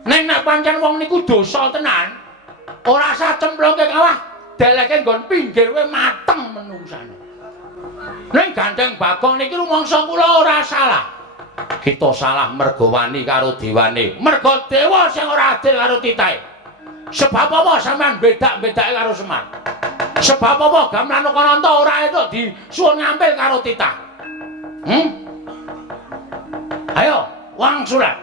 Ning nek pancen wong niku dosa tenan, ora usah cemplungke kawah. Deleke nggon pinggir we mateng menungsane. Ning Gandeng Bagong niki rumangsa kula ora salah. Kita salah mergo wani karo dewane. Mergo dewa sing ora adil karo titahe. Sebab apa sampean bedak-bedake karo Semar? Sebab apa Gamelan Lokananta ora entuk disuwun ngambil karo titah? Ayo, wangsulan.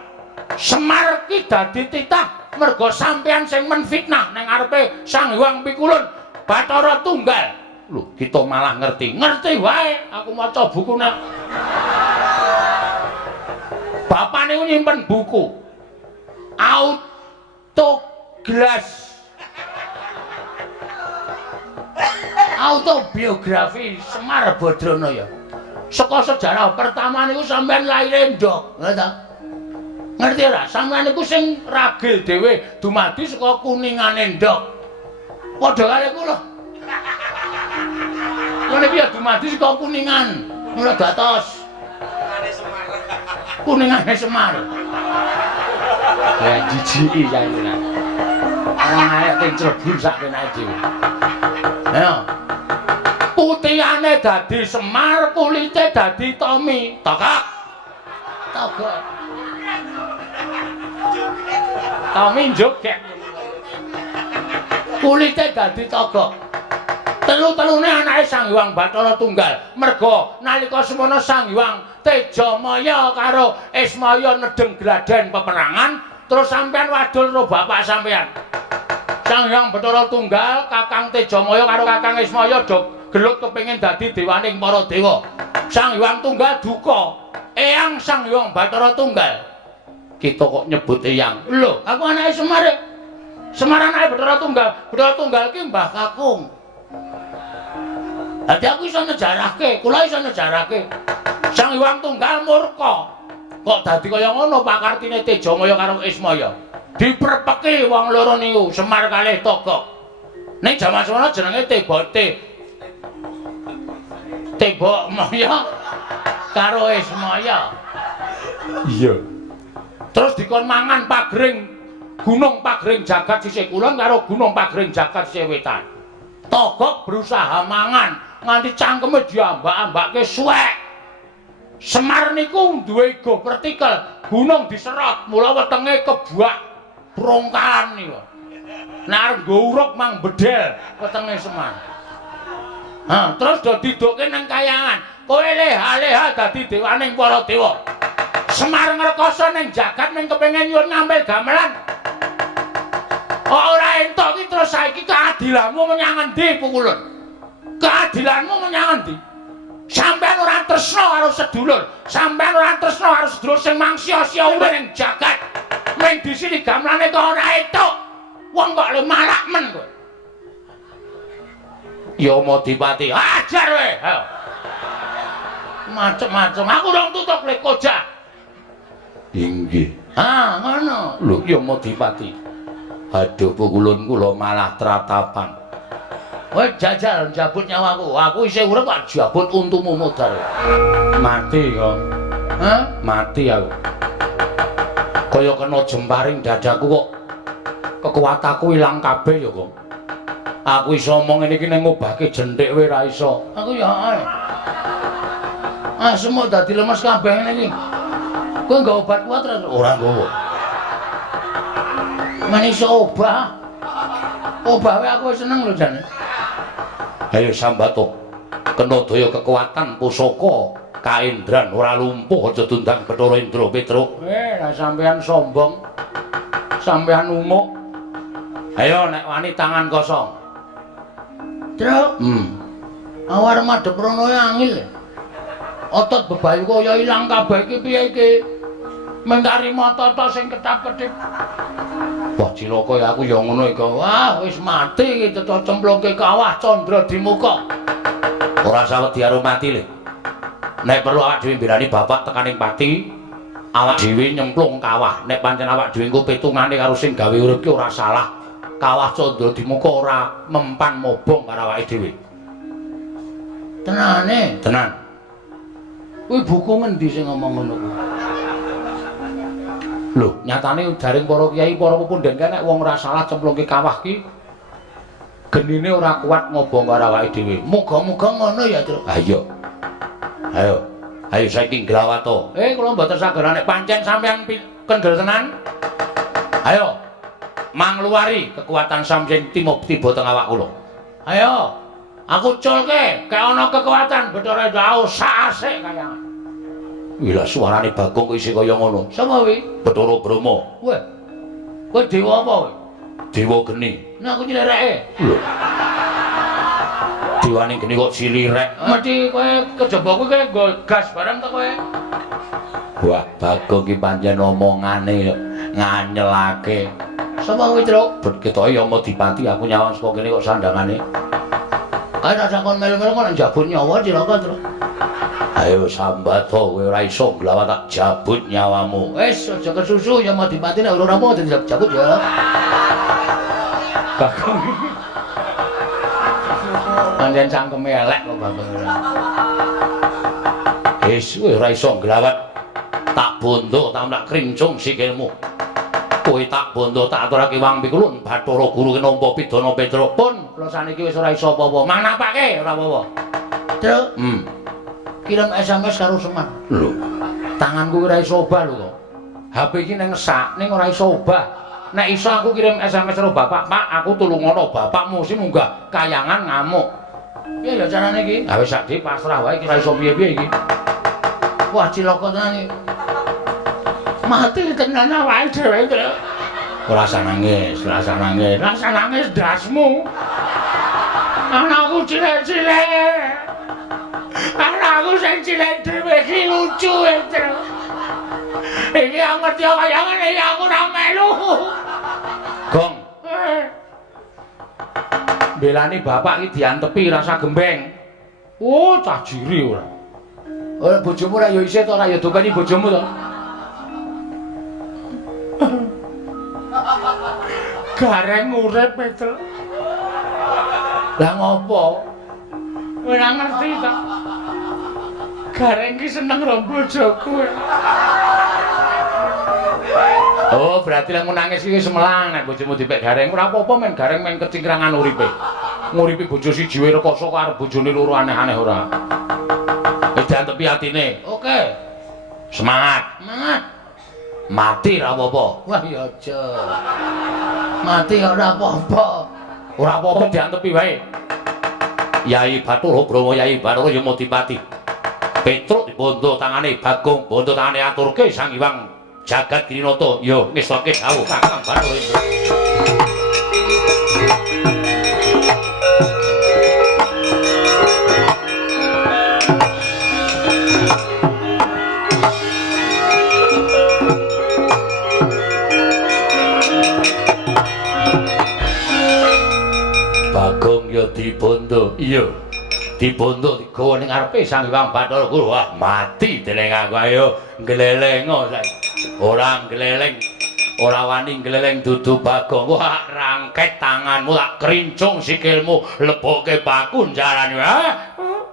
Semar ki dadi titah mergo sampean sing menfitnah ning ngarepe Sang Hyang Pikulun Bathara Tunggal. Lho, kita malah ngerti. Ngerti wae, aku maca bukune. Bapak niku nyimpen buku autobiografi Semar Badranaya. Saka sejarah pertama niku sampean laire ndok, ngerti ora? Sampean niku sing ragil dhewe dumadi saka kuningane ndok. Padha karo kula. Kene piye dumadi saka kuningan? Mula dados kuningane Semar. Ya jijiki ya iki. Ora ayak ting crebul sak kenake dhewe. Ayo. Putihane dadi Semar, kulite dadi Tommy. Tokok. Tommy joget. Kulite dadi Togok. Telu-telune anake Sang Hyang Bathara Tunggal. Merga nalika semana Sang Hyang Tejamaya karo Ismaya nedeng gladen peperangan, terus sampean wadul karo bapak sampean. Sang Hyang Bathara Tunggal, Kakang Tejamaya karo Kakang Ismaya do gelut kepengin dadi dewaning para dewa. Sang Hyang Tunggal duka. Eyang Sang Hyang Bathara Tunggal. Kita kok nyebut eyang. Lho, aku anake Semar. Semar anake Bathara Tunggal. Bathara Tunggal ki Mbah Kakung. Dadi aku iso nejarahke, kula iso nejarahke. Sang Hyang Tunggal murka. Kok dadi kaya ngono pakartine Tejamaya karo Ismaya. Diperpeki wong loro niku Semar kalih Togok. Ning jaman semana jenenge Tebok Maya karo Ismaya. Iya. Terus dikon mangan pagring Gunung Pagring Jagat sisih kulon karo Gunung Pagring Jagat sisih wetan. Togok berusaha mangan nganti cangkeme diambak-ambake suwek. Semar niku duwe go partikel, gunung diserot, mula wetenge kebuak prongkalan niku. Nek nggo uruk mang bedel wetenge Semar. Terus do didukke nang kayangan. Kowe leha-leha dadi dewaning para dewa. Semar ngrekoso ning jagat ning kepengin nyuwun ngambil gamelan. Ora entuk iki terus saiki keadilanmu menyang endi Pukulun? Keadilanmu menyang endi? Sampeyan ora tresna karo sedulur, sampeyan ora tresna karo sedulur sing mangsia-sia urip ning jagat. Ming disini gamelane kok ora entuk. Wong kok le malak men kowe. Ya Madipati, ajar kowe. Macem-macem aku dong tutup le koja. Inggih. Ngono. Lho ya Madipati. Aduh Pukulun kula malah tratapan. Kowe jajal njabut nyawaku. Aku isih urip kok jabut untumu modal. Mati kok. Mati aku. Kaya kena jemparing dadaku kok. Kekuatanku ilang kabeh ya kok. Aku iso omong ngene iki ning ngobahke jenthik wae ra iso. Aku ya ae. Semua dadi lemes kabeh ngene iki. Kowe nggo obat kuat ora nggowo. Men iso obah. Obah wae aku seneng lho jane. Ayo Sambato. Kena daya kekuatan pusaka kaendran ora lumpuh aja tundang Bathara Indra Petruk. Lah sampean sombong. Sampean umuk. Ayo nek wani tangan kosong. Truk. Awar madhep rono angil. Otot bebayu kaya ilang kabeh iki piye iki? Mengkari mata-mata sing ketap-ketip. Wah cilaka ya aku ya ngono iki. Wah wis mati iki cecok cemplungke kawah Candra di muka. Ora usah wedi karo mati le. Nek perlu awak dhewe mbirani bapak tekaning pati, awak dhewe nyemplung kawah. Nek pancen awak dhewe engko petungane karo sing gawe urip ki ora salah. Kawah Candra di muka ora mempan mobong karo awake dhewe. Tenane? Tenan. Kuwi buku ngendi sing ngomong ngono kuwi? Lho, nyatane jaring para kiai, para pepundhen nek wong ora salah cemplungke kawah ki genine ora kuat ngobong karo awake dhewe. Muga-muga ngono ya, Tru. Ha iya. Ayo, Ayo saiki Glawato. Kula mboten saged nek pancen sampeyan kendel tenan. Ayo. Mangluari kekuatan sampeyan tiba teng awak kula. Ayo. Aku culke, kayak ana kekuatan Bathara Dawa saasik kaya. Wila suarane Bagong isih kaya ngono. Sapa kuwi? Bathara Brahma. Weh. Kowe dewa apa kowe? Dewa geni. Nah aku nyilireke. Lho. Dewane geni kok cilirek. Mesti kowe kejaba kowe nggo gas bareng to kowe. Wah, Bagong ki pancen omongane nganyelake. Sapa kowe, Truk? Bet ketoke Yama Dipati aku nyawang saka kene kok sandangane. Kae tak kon melu-melu kok njabut nyawa Cilaka, Truk. Ayo sambat kowe ora iso glawat tak jabut nyawamu. Wis aja kesusu Yama Dipati nek ora rampung dijabut ya. Bagong. Pancen cangkeme elek kok Bagong ora. Wis kowe ora iso glawat tak bondo tak mlak krincung sikilmu. Kowe tak bondo tak aturake Wang Pikulun Bathara Guru nampa pidana Petruk pun kula saniki wis ora iso apa-apa. Manapake ora apa-apa. Truk. Kirim SMS karo Semar. Lho. Tanganku ora iso obah lho kok. HP iki ning sak ning ora iso obah. Nek iso aku kirim SMS karo bapak, Pak, aku tulungono bapakmu sing munggah kayangan ngamuk. Piye ya carane iki? Ha wis sakdi pasrah wae iki ora iso piye-piye iki. Wah, Cilaka tenan iki. Mati tenan awake dhewe, Truk. Ora usah nangis, ora usah nangis. Ora usah nangis dasmu. Anakku cilik-cilik. Anakku sing cilik dhewe iki lucu, Truk. Iki aku ngerti kayangan iki aku ora melu. Gong. Belani bapak iki diantepi rasa gembeng. Oh, cah jiri ora. Ora bojomu ora ya isih to ora ya dopeni bojomu to. Gareng urip Petruk. Lah ngopo? Ora ngerti ta. Gareng ki seneng karo bojoku. Oh, berarti lek nangis iki wis melang nek bojomu dipek gareng. Ora apa-apa men gareng men kecingrangan uripe. Nguripi bojo siji wae rekoso karo bojone loro aneh-aneh ora. Wis diantepi atine. Oke. Semangat. Semangat. Mati ra apa-apa. Wah ya aja. Mati ora apa-apa. Ora apa-apa diantepi wae. Yai Bathara Brahma Yai Bathara Yama Dipati. Petruk dibondo tangane Bagong, bondo tangane aturke Sang Hyang Jagat Kirinata. Yo ngestoke dawuh Kakang Bathara Indra. Bagong ya dibondo. Iya. Dibondo digawa ning ngarepe Sang Hyang Bathara Guru. Wah, mati deleng aku ayo nglelengo saiki. Ora ngleleng. Ora wani ngleleng dudu Bagong. Wah, rangket tanganmu tak krincung sikilmu, leboke baku jarane. Ha?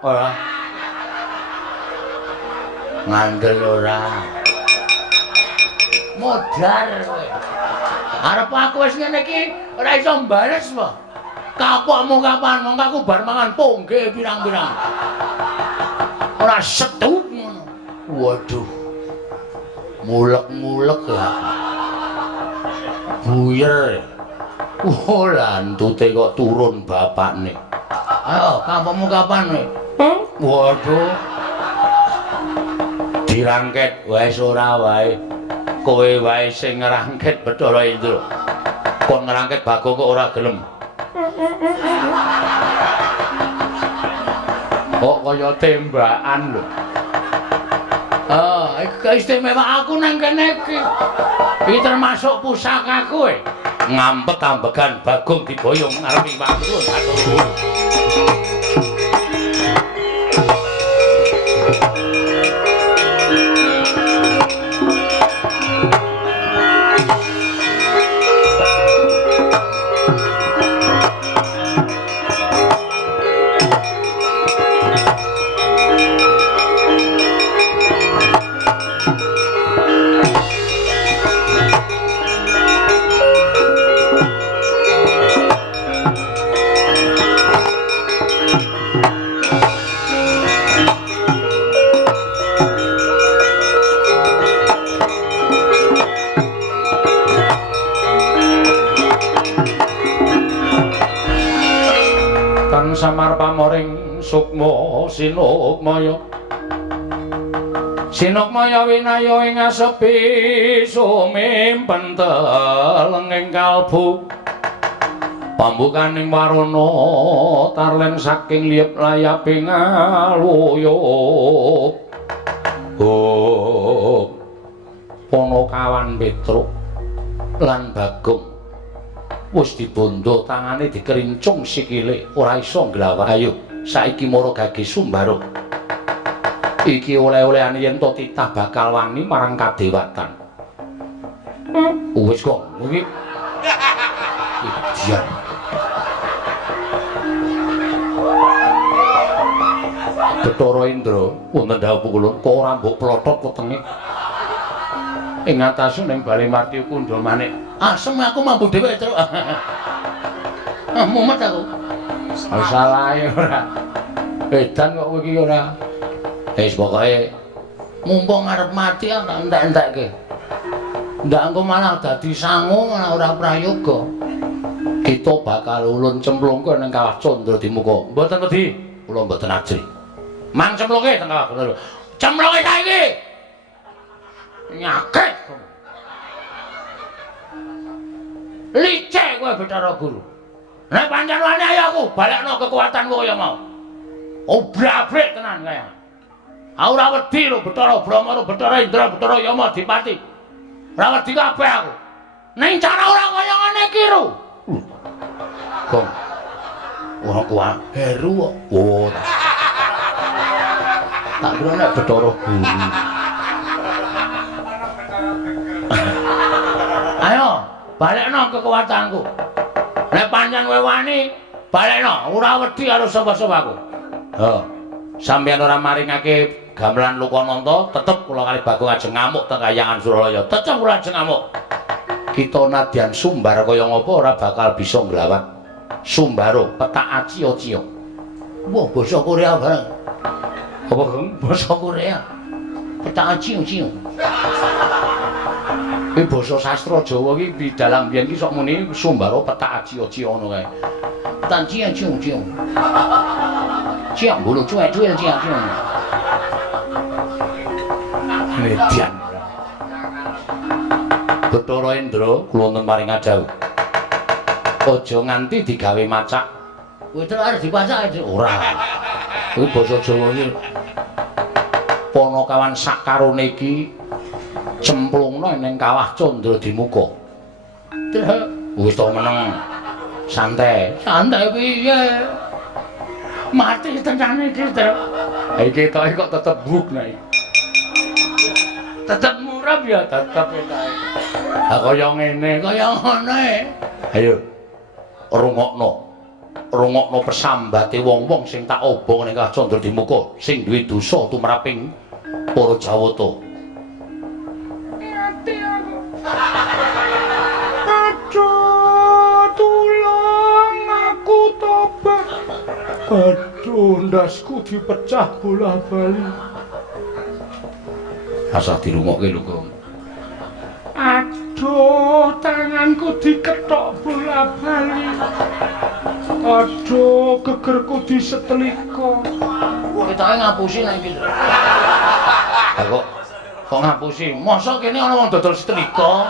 Ora. Ngandel ora. Modar kowe. Arep aku wis ngene iki ora iso mbares apa? Kapokmu kapan? Mongko aku bar mangan pongge pirang-pirang. Ora setut ngono. Waduh. Mulek-mulek ya. Buyer. Lantute kok turun bapakne. Ayo, kapokmu kapan kowe? Waduh. Dirangket wis ora wae. Kowe wae sing ngrangket Bathara Indra. Kon ngrangket Bagong kok ora gelem. Kok kaya tembakan lho. Istimewa aku nang kene iki. Iki termasuk pusakaku kowe. Ngampet ambegan Bagong diboyong ngarepe wangsul Bathara. samar pamoring sukma sinukmaya sinukmaya winaya ing asepi sumimpen teleng ing kalbu pambukaning warana tarlen saking liyep layaping aluyup Ponokawan Petruk lan Bagong wis dibondo tangane dikerincung sikile ora iso nglawak ayo saiki mara gage Sumbara iki oleh-olehan yen to titah bakal wani marang kadewatan wis kok iki dian Bathara Indra wonten dawuh kula kok ora mbok plothot wetenge ing atase ning bali Marti Kundha manik asem aku mampu dhewe terus mumet aku salah ora edan kok kowe iki ora wis pokoke mumpung arep mati tak entek-entekke ndak engko malah dadi sangu malah ora prayoga kita bakal ulun cemplungke ning kawah Candra Dimuka mboten wedi kula mboten ajri mang cemplungke teng kawah Candra cemplungke saiki nyakit licik kowe Bathara Guru nek pancen wani ayo aku balekno kekuatanku kaya mau obrak-abrik tenan kaya ora wedi lho Bathara Brahma karo Bathara Indra Bathara Yama Dipati ora wedi kabeh aku ning cara ora kaya ngene iki lho Gong ora kuat heru kok oh tak kira nek Bathara Guru ayo balekno kekuatanku nek pancen kowe wani balekno ora wedi karo sapa-sapaku sampeyan ora maringake gamelan Lokananta tetep kula kali Bagong ajeng ngamuk teng Kahyangan Suralaya tetep kula ajeng ngamuk kita nadyan sumbar kaya ngapa ora bakal bisa nglawat Sumbara petak aci-aci wah basa Korea bareng apa basa Korea petak aci-aci iki basa sastra Jawa iki bidalang biyen iki sok muni Sumbara petak aci-aci ngono kae tan ciang-ciang ciang bulu cuek-cuek ciang-ciang Median Bathara Indra kula wonten maring adhawuh aja nganti digawe macak kowe terus arep dipacak ora kuwi basa Jawa iki Ponokawan sakarone iki cemplungna ning kawah Candra Dimuka wis to meneng santai piye mati tenan iki iki kok tetep buk nek tetep murab ya tetep ha kaya ngene ayo rungokno persambate wong-wong sing tak obong ning kawah Candra Dimuka sing duwe dosa tumraping para Jawata ati aku aduh tulung aku tobat aduh ndasku dipecah bola-bali asah dirungokke lho kok aduh tanganku diketok bola-bali aduh gegerku disetlika ketoke ngapusi nek iki kok ngapusi mosok kene ana wong dodol setrika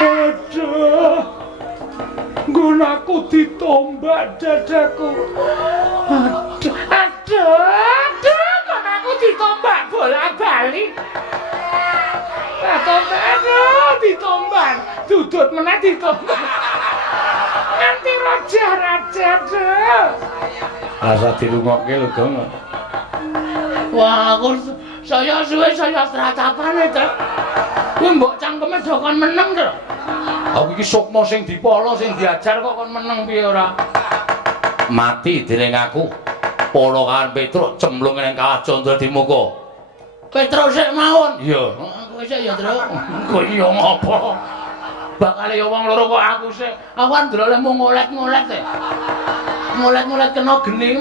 aduh gunaku ditombak dadaku aduh gunaku ditombak bola-bali aduh ditombak dudut meneh ditombak nganti raja-raja rasa dirungokke lho Gong wah aku saya suwe saya stracapane Cak kuwi mbok cangkeme do kon meneng to aku iki sukma sing dipala sing diajar kok kon meneng piye ora mati dening aku Ponokawan Petruk cemplung ning kawah Candra Dimuka Petruk sik mawon iya kowe sik ya Tru kok iya ngopo bakal ya wong loro kok aku sik awan ndelok mung ngolet-ngolet e ngolet-ngolet kena geni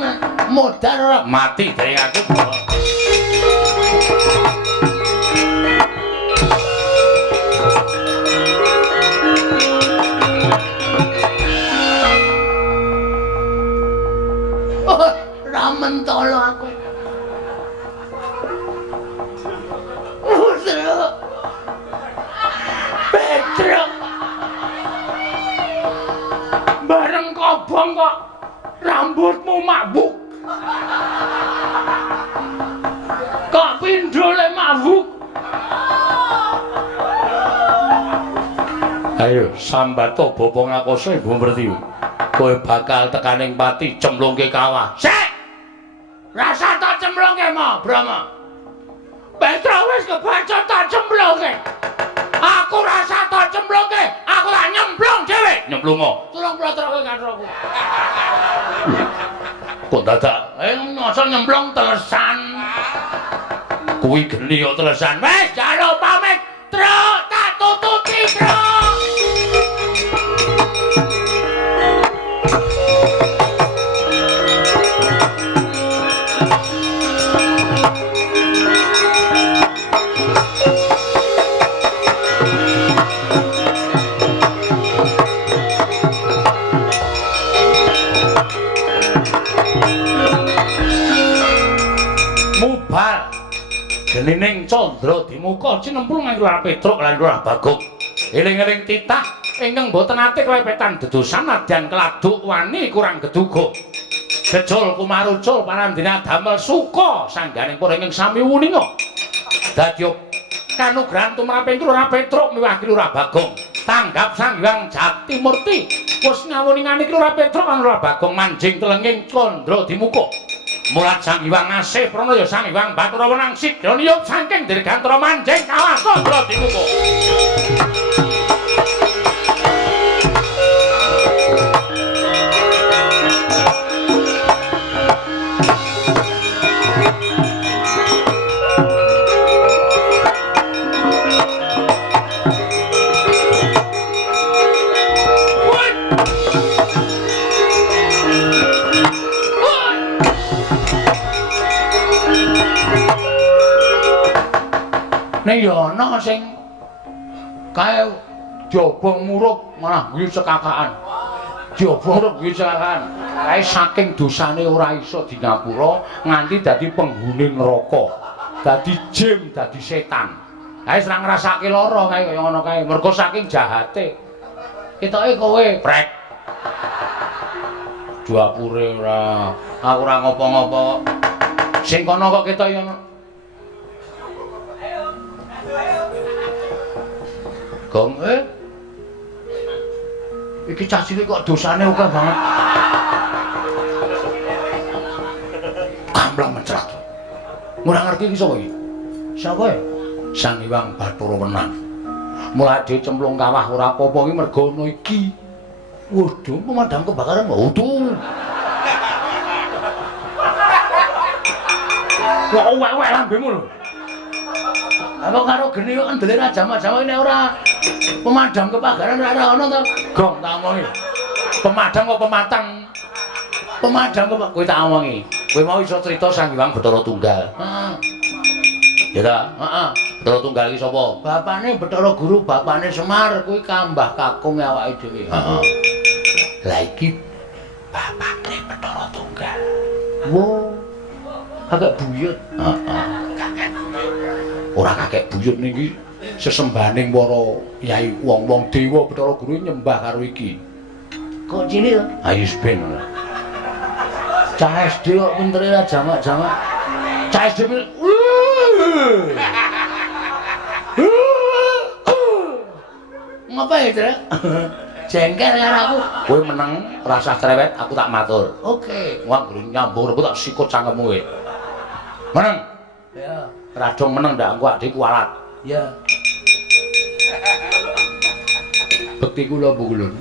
modar ora mati dening aku rambutmu mabuk. Kok pindhole mabuk? Ayo sambato bapa ngakoso Ibu Merti. Kowe bakal tekaning pati cemplungke kawah. Sik. Rasa tak cemplungke mo, Brama. Petra wis kebaca tak cemplungke. Aku rasa tak cemplungke, aku tak nyemplung dhewe. Nyemplungo. Tulung plotroke katroku. Kok dadak masa nyemplung telesan. Kuwi geni kok telesan. Wis jalo pamit. Truk tak tututi, Truk. Genining Candra Dimuka cinemplung ing Lurah Petruk lan Lurah Bagong. Eling-eling titah ingkang boten ate klepetan dedosan nadyan keladuk wani kurang geduga. Gejol kumarucul panandina damel suka sangganipun ingkang sami wuninga. Dadya kanugrahan tumraping Lurah Petruk miwah Lurah Bagong. Tanggap Sang Hyang Jatimurti wis ngawuningani Lurah Petruk lan Lurah Bagong manjing telenging Candra Dimuka. Mulat Sang Hyang Asih Pranaya Sang Hyang Bathara Wenang Sidra niyup saking dirgantara manjing kawah Candra Dimuka. Ning ya ana sing kae diobong murup malah guyu cekakaan. Diobong murup guyu cekakaan. Kae saking dosane ora iso di ngapura nganti dadi penghuni neraka. Dadi jim, dadi setan. Kae ora ngrasake lara kae kaya ngono kae. Mergo saking jahate. Ketoke kowe brek. Duapure ora. Aku ora ngopo-ngopo. Sing kono kok ketok ya Gong, iki cah cilik kok dosane akeh banget. Kamplang mencrat. Ora ngerti iki sapa iki? Sapa? Sang Hyang Bathara Wenang. Mulai dhewe cemplung kawah ora apa-apa iki mergo ana iki. Waduh, pemadam kebakaran waduh. Kok ewek lambemu lho. Apa karo geni kok endele ra jama-jama ini ora pemadam kebakaran ora ono to. Gong tak omongi. Pemadam kok pematang. Pemadam kok kowe tak omongi. Kowe mau iso crita Sang Hyang Bathara Tunggal. Heeh. Ya ta? Heeh. Bathara Tunggal iki sapa? Bapane Bathara Guru, bapane Semar kuwi kambah kakung awake dhewe. Heeh. Lah iki bapane Bathara Tunggal. Wo. Agak buyut. Heeh. Ora kakek buyut niki sesembahaning para yai wong-wong dewa Bathara Guru nyembah karo iki. Kok cilik to? Ayo ben. Cah SD kok pintere ra jamak-jamak. Cah SD Ngapa ya, Trek? Jengkel karo aku. Kowe meneng rasa cerewet aku tak matur. Oke, wong guru nyambung rebut tak sikut cangkemmu kowe. Meneng. Ya. Radong meneng ndak engko adikku kualat. Ya. Bekti kula Bu-Kulun.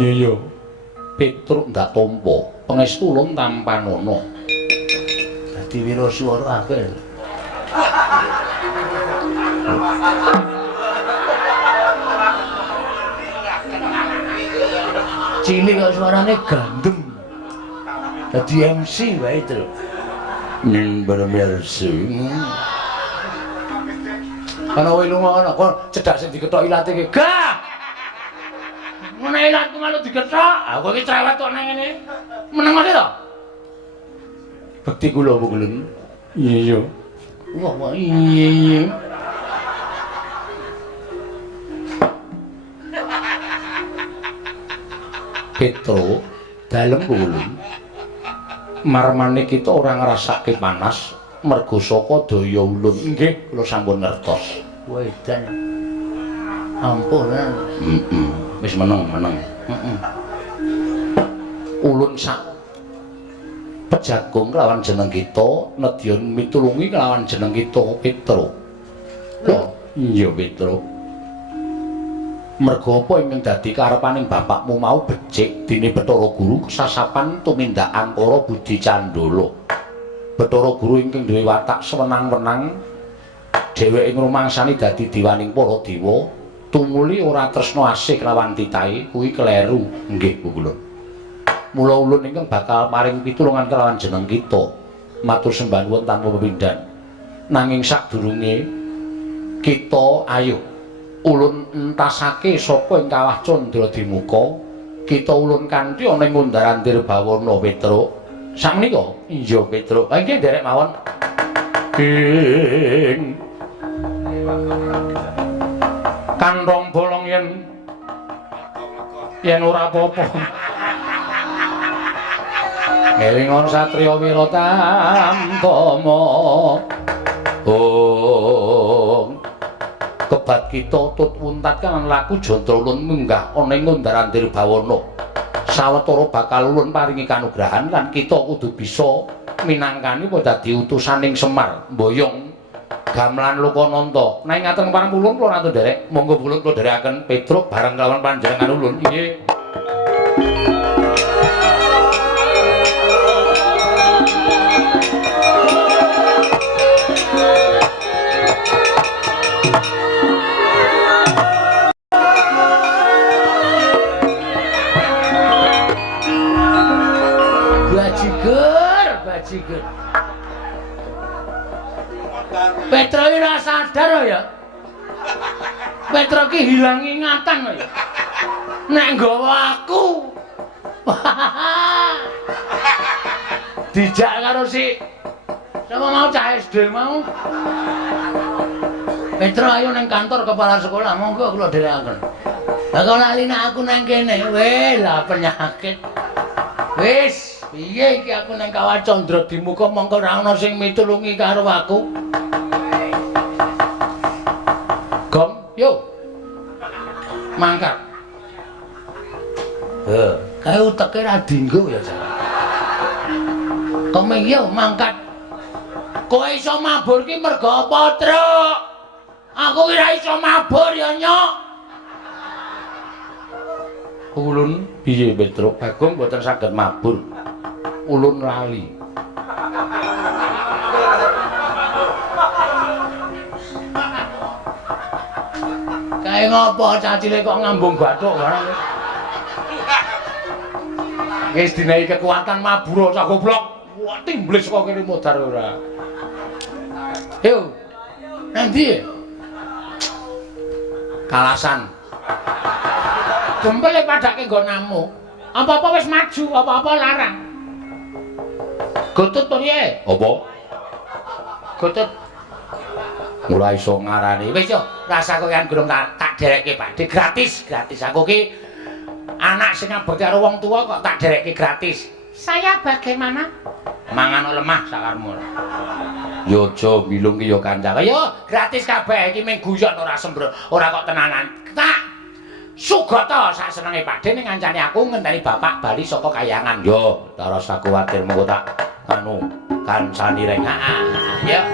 Iya. Petruk ndak tampa, pangestu ulun tampanana. Dadi wiraswara akeh. Cilik kok suarane gandeng. Dadi MC wae to. Ning baremelse. Ana wae lunga ana kok cedhak sing dikethok ilate iki. Gah. Ngono ilatku malu dikethok. Aku iki cerewet kok nang ngene. Meneng ae to. Bekti kula Bu-Kulun. Iya. Wah, iya. Petro Dalem ulun. Marmane kita ora ngrasake panas mergo saka daya ulun. Nggih, kula sampun ngertos. Wedan. Ampun. Wis meneng. Ulun sak pejagung kelawan jeneng kita, nedya mitulungi kelawan jeneng kita Petro. Lho, iya Petro. Merga apa ingkang dadi karepaning bapakmu mau becik dene Bathara Guru kesasapan tumindak angkara Budi Candala. Bathara Guru ingkang duwe watak sewenang-wenang dheweke ngrumangsani dadi diwaning para dewa, tumuli ora tresna asih kelawan titahe kuwi kleru. Nggih, Bu kula. Mula ulun ingkang bakal paring pitulungan kelawan jeneng kita. Matur sembah nuwun tanpa pepindhan. Nanging sadurunge kita ayo ulun entasake sapa ing kawah Candra Dimuka, kita ulun kanthi ana ing Ngundaran Tirbawana Petro. Sakmenika? Iya Petro. Ha nggih nderek mawon. Ing kantong bolong yen ora apa-apa. Elingon satriya Wiratama. Kebat kita tut wuntat kan laku jantara ulun munggah ana ing Ngundaran Tirbawana. Sawetara bakal ulun paringi kanugrahan lan kita kudu bisa minangkani apa dadi utusaning Semar mboyong gamelan Lokananta. Nanging ngaten parang ulun kula atun nderek, monggo ulun kula nderekaken Petruk bareng kelawan panjenengan ulun. Nggih. Bajigur. Petro iki ora sadar ya. Petro ki hilang ingatan ya. Nek nggawa aku. Dijak karo si sama mau cah SD mau. Petro ayo nang kantor kepala sekolah monggo kula dherekaken. Lah kok lali nek aku nang kene, weh lah penyakit. Wis piye iki aku nang kawah Candra Dimuka mongko ora ana sing mitulungi karo aku. Gom, yo. Mangkat. Kae uteke ra dinggo ya, Jan. Kome yo mangkat. Kowe iso mabur ki mergo apa, Truk? Aku ki ra iso mabur ya, Nyok. Ulun piye, Petruk? Bagong mboten saged mabur. Ulun lali. Kae ngopo cacile kok ngambung bathuk barang. Wis dinehi kekuatan mabur sak goblok. Wah, timblis kok kene modar ora. Yo. Nang ndi? Kalasan. Gempele padake nggo namu. Apa-apa wis maju, apa-apa larang. Gotut piye? Apa? Gotut. Mulai iso ngarani. Wis yo, rasaku kan gurung tak derekke badhe gratis. Aku ki anak sing ngabekti karo wong tuwa kok tak derekke gratis. Saya bagaimana? Mangan lemah sakarmu. Yo aja milung ki yo kancane. Yo gratis kabeh iki mung guyon ora sembrono, ora kok tenanan. Tak sugata sak senenge padhe ning ngancani aku ngenteni bapak bali saka kayangan. Yo, ora usah kuwatir mengko tak anu kancani rek. Ya.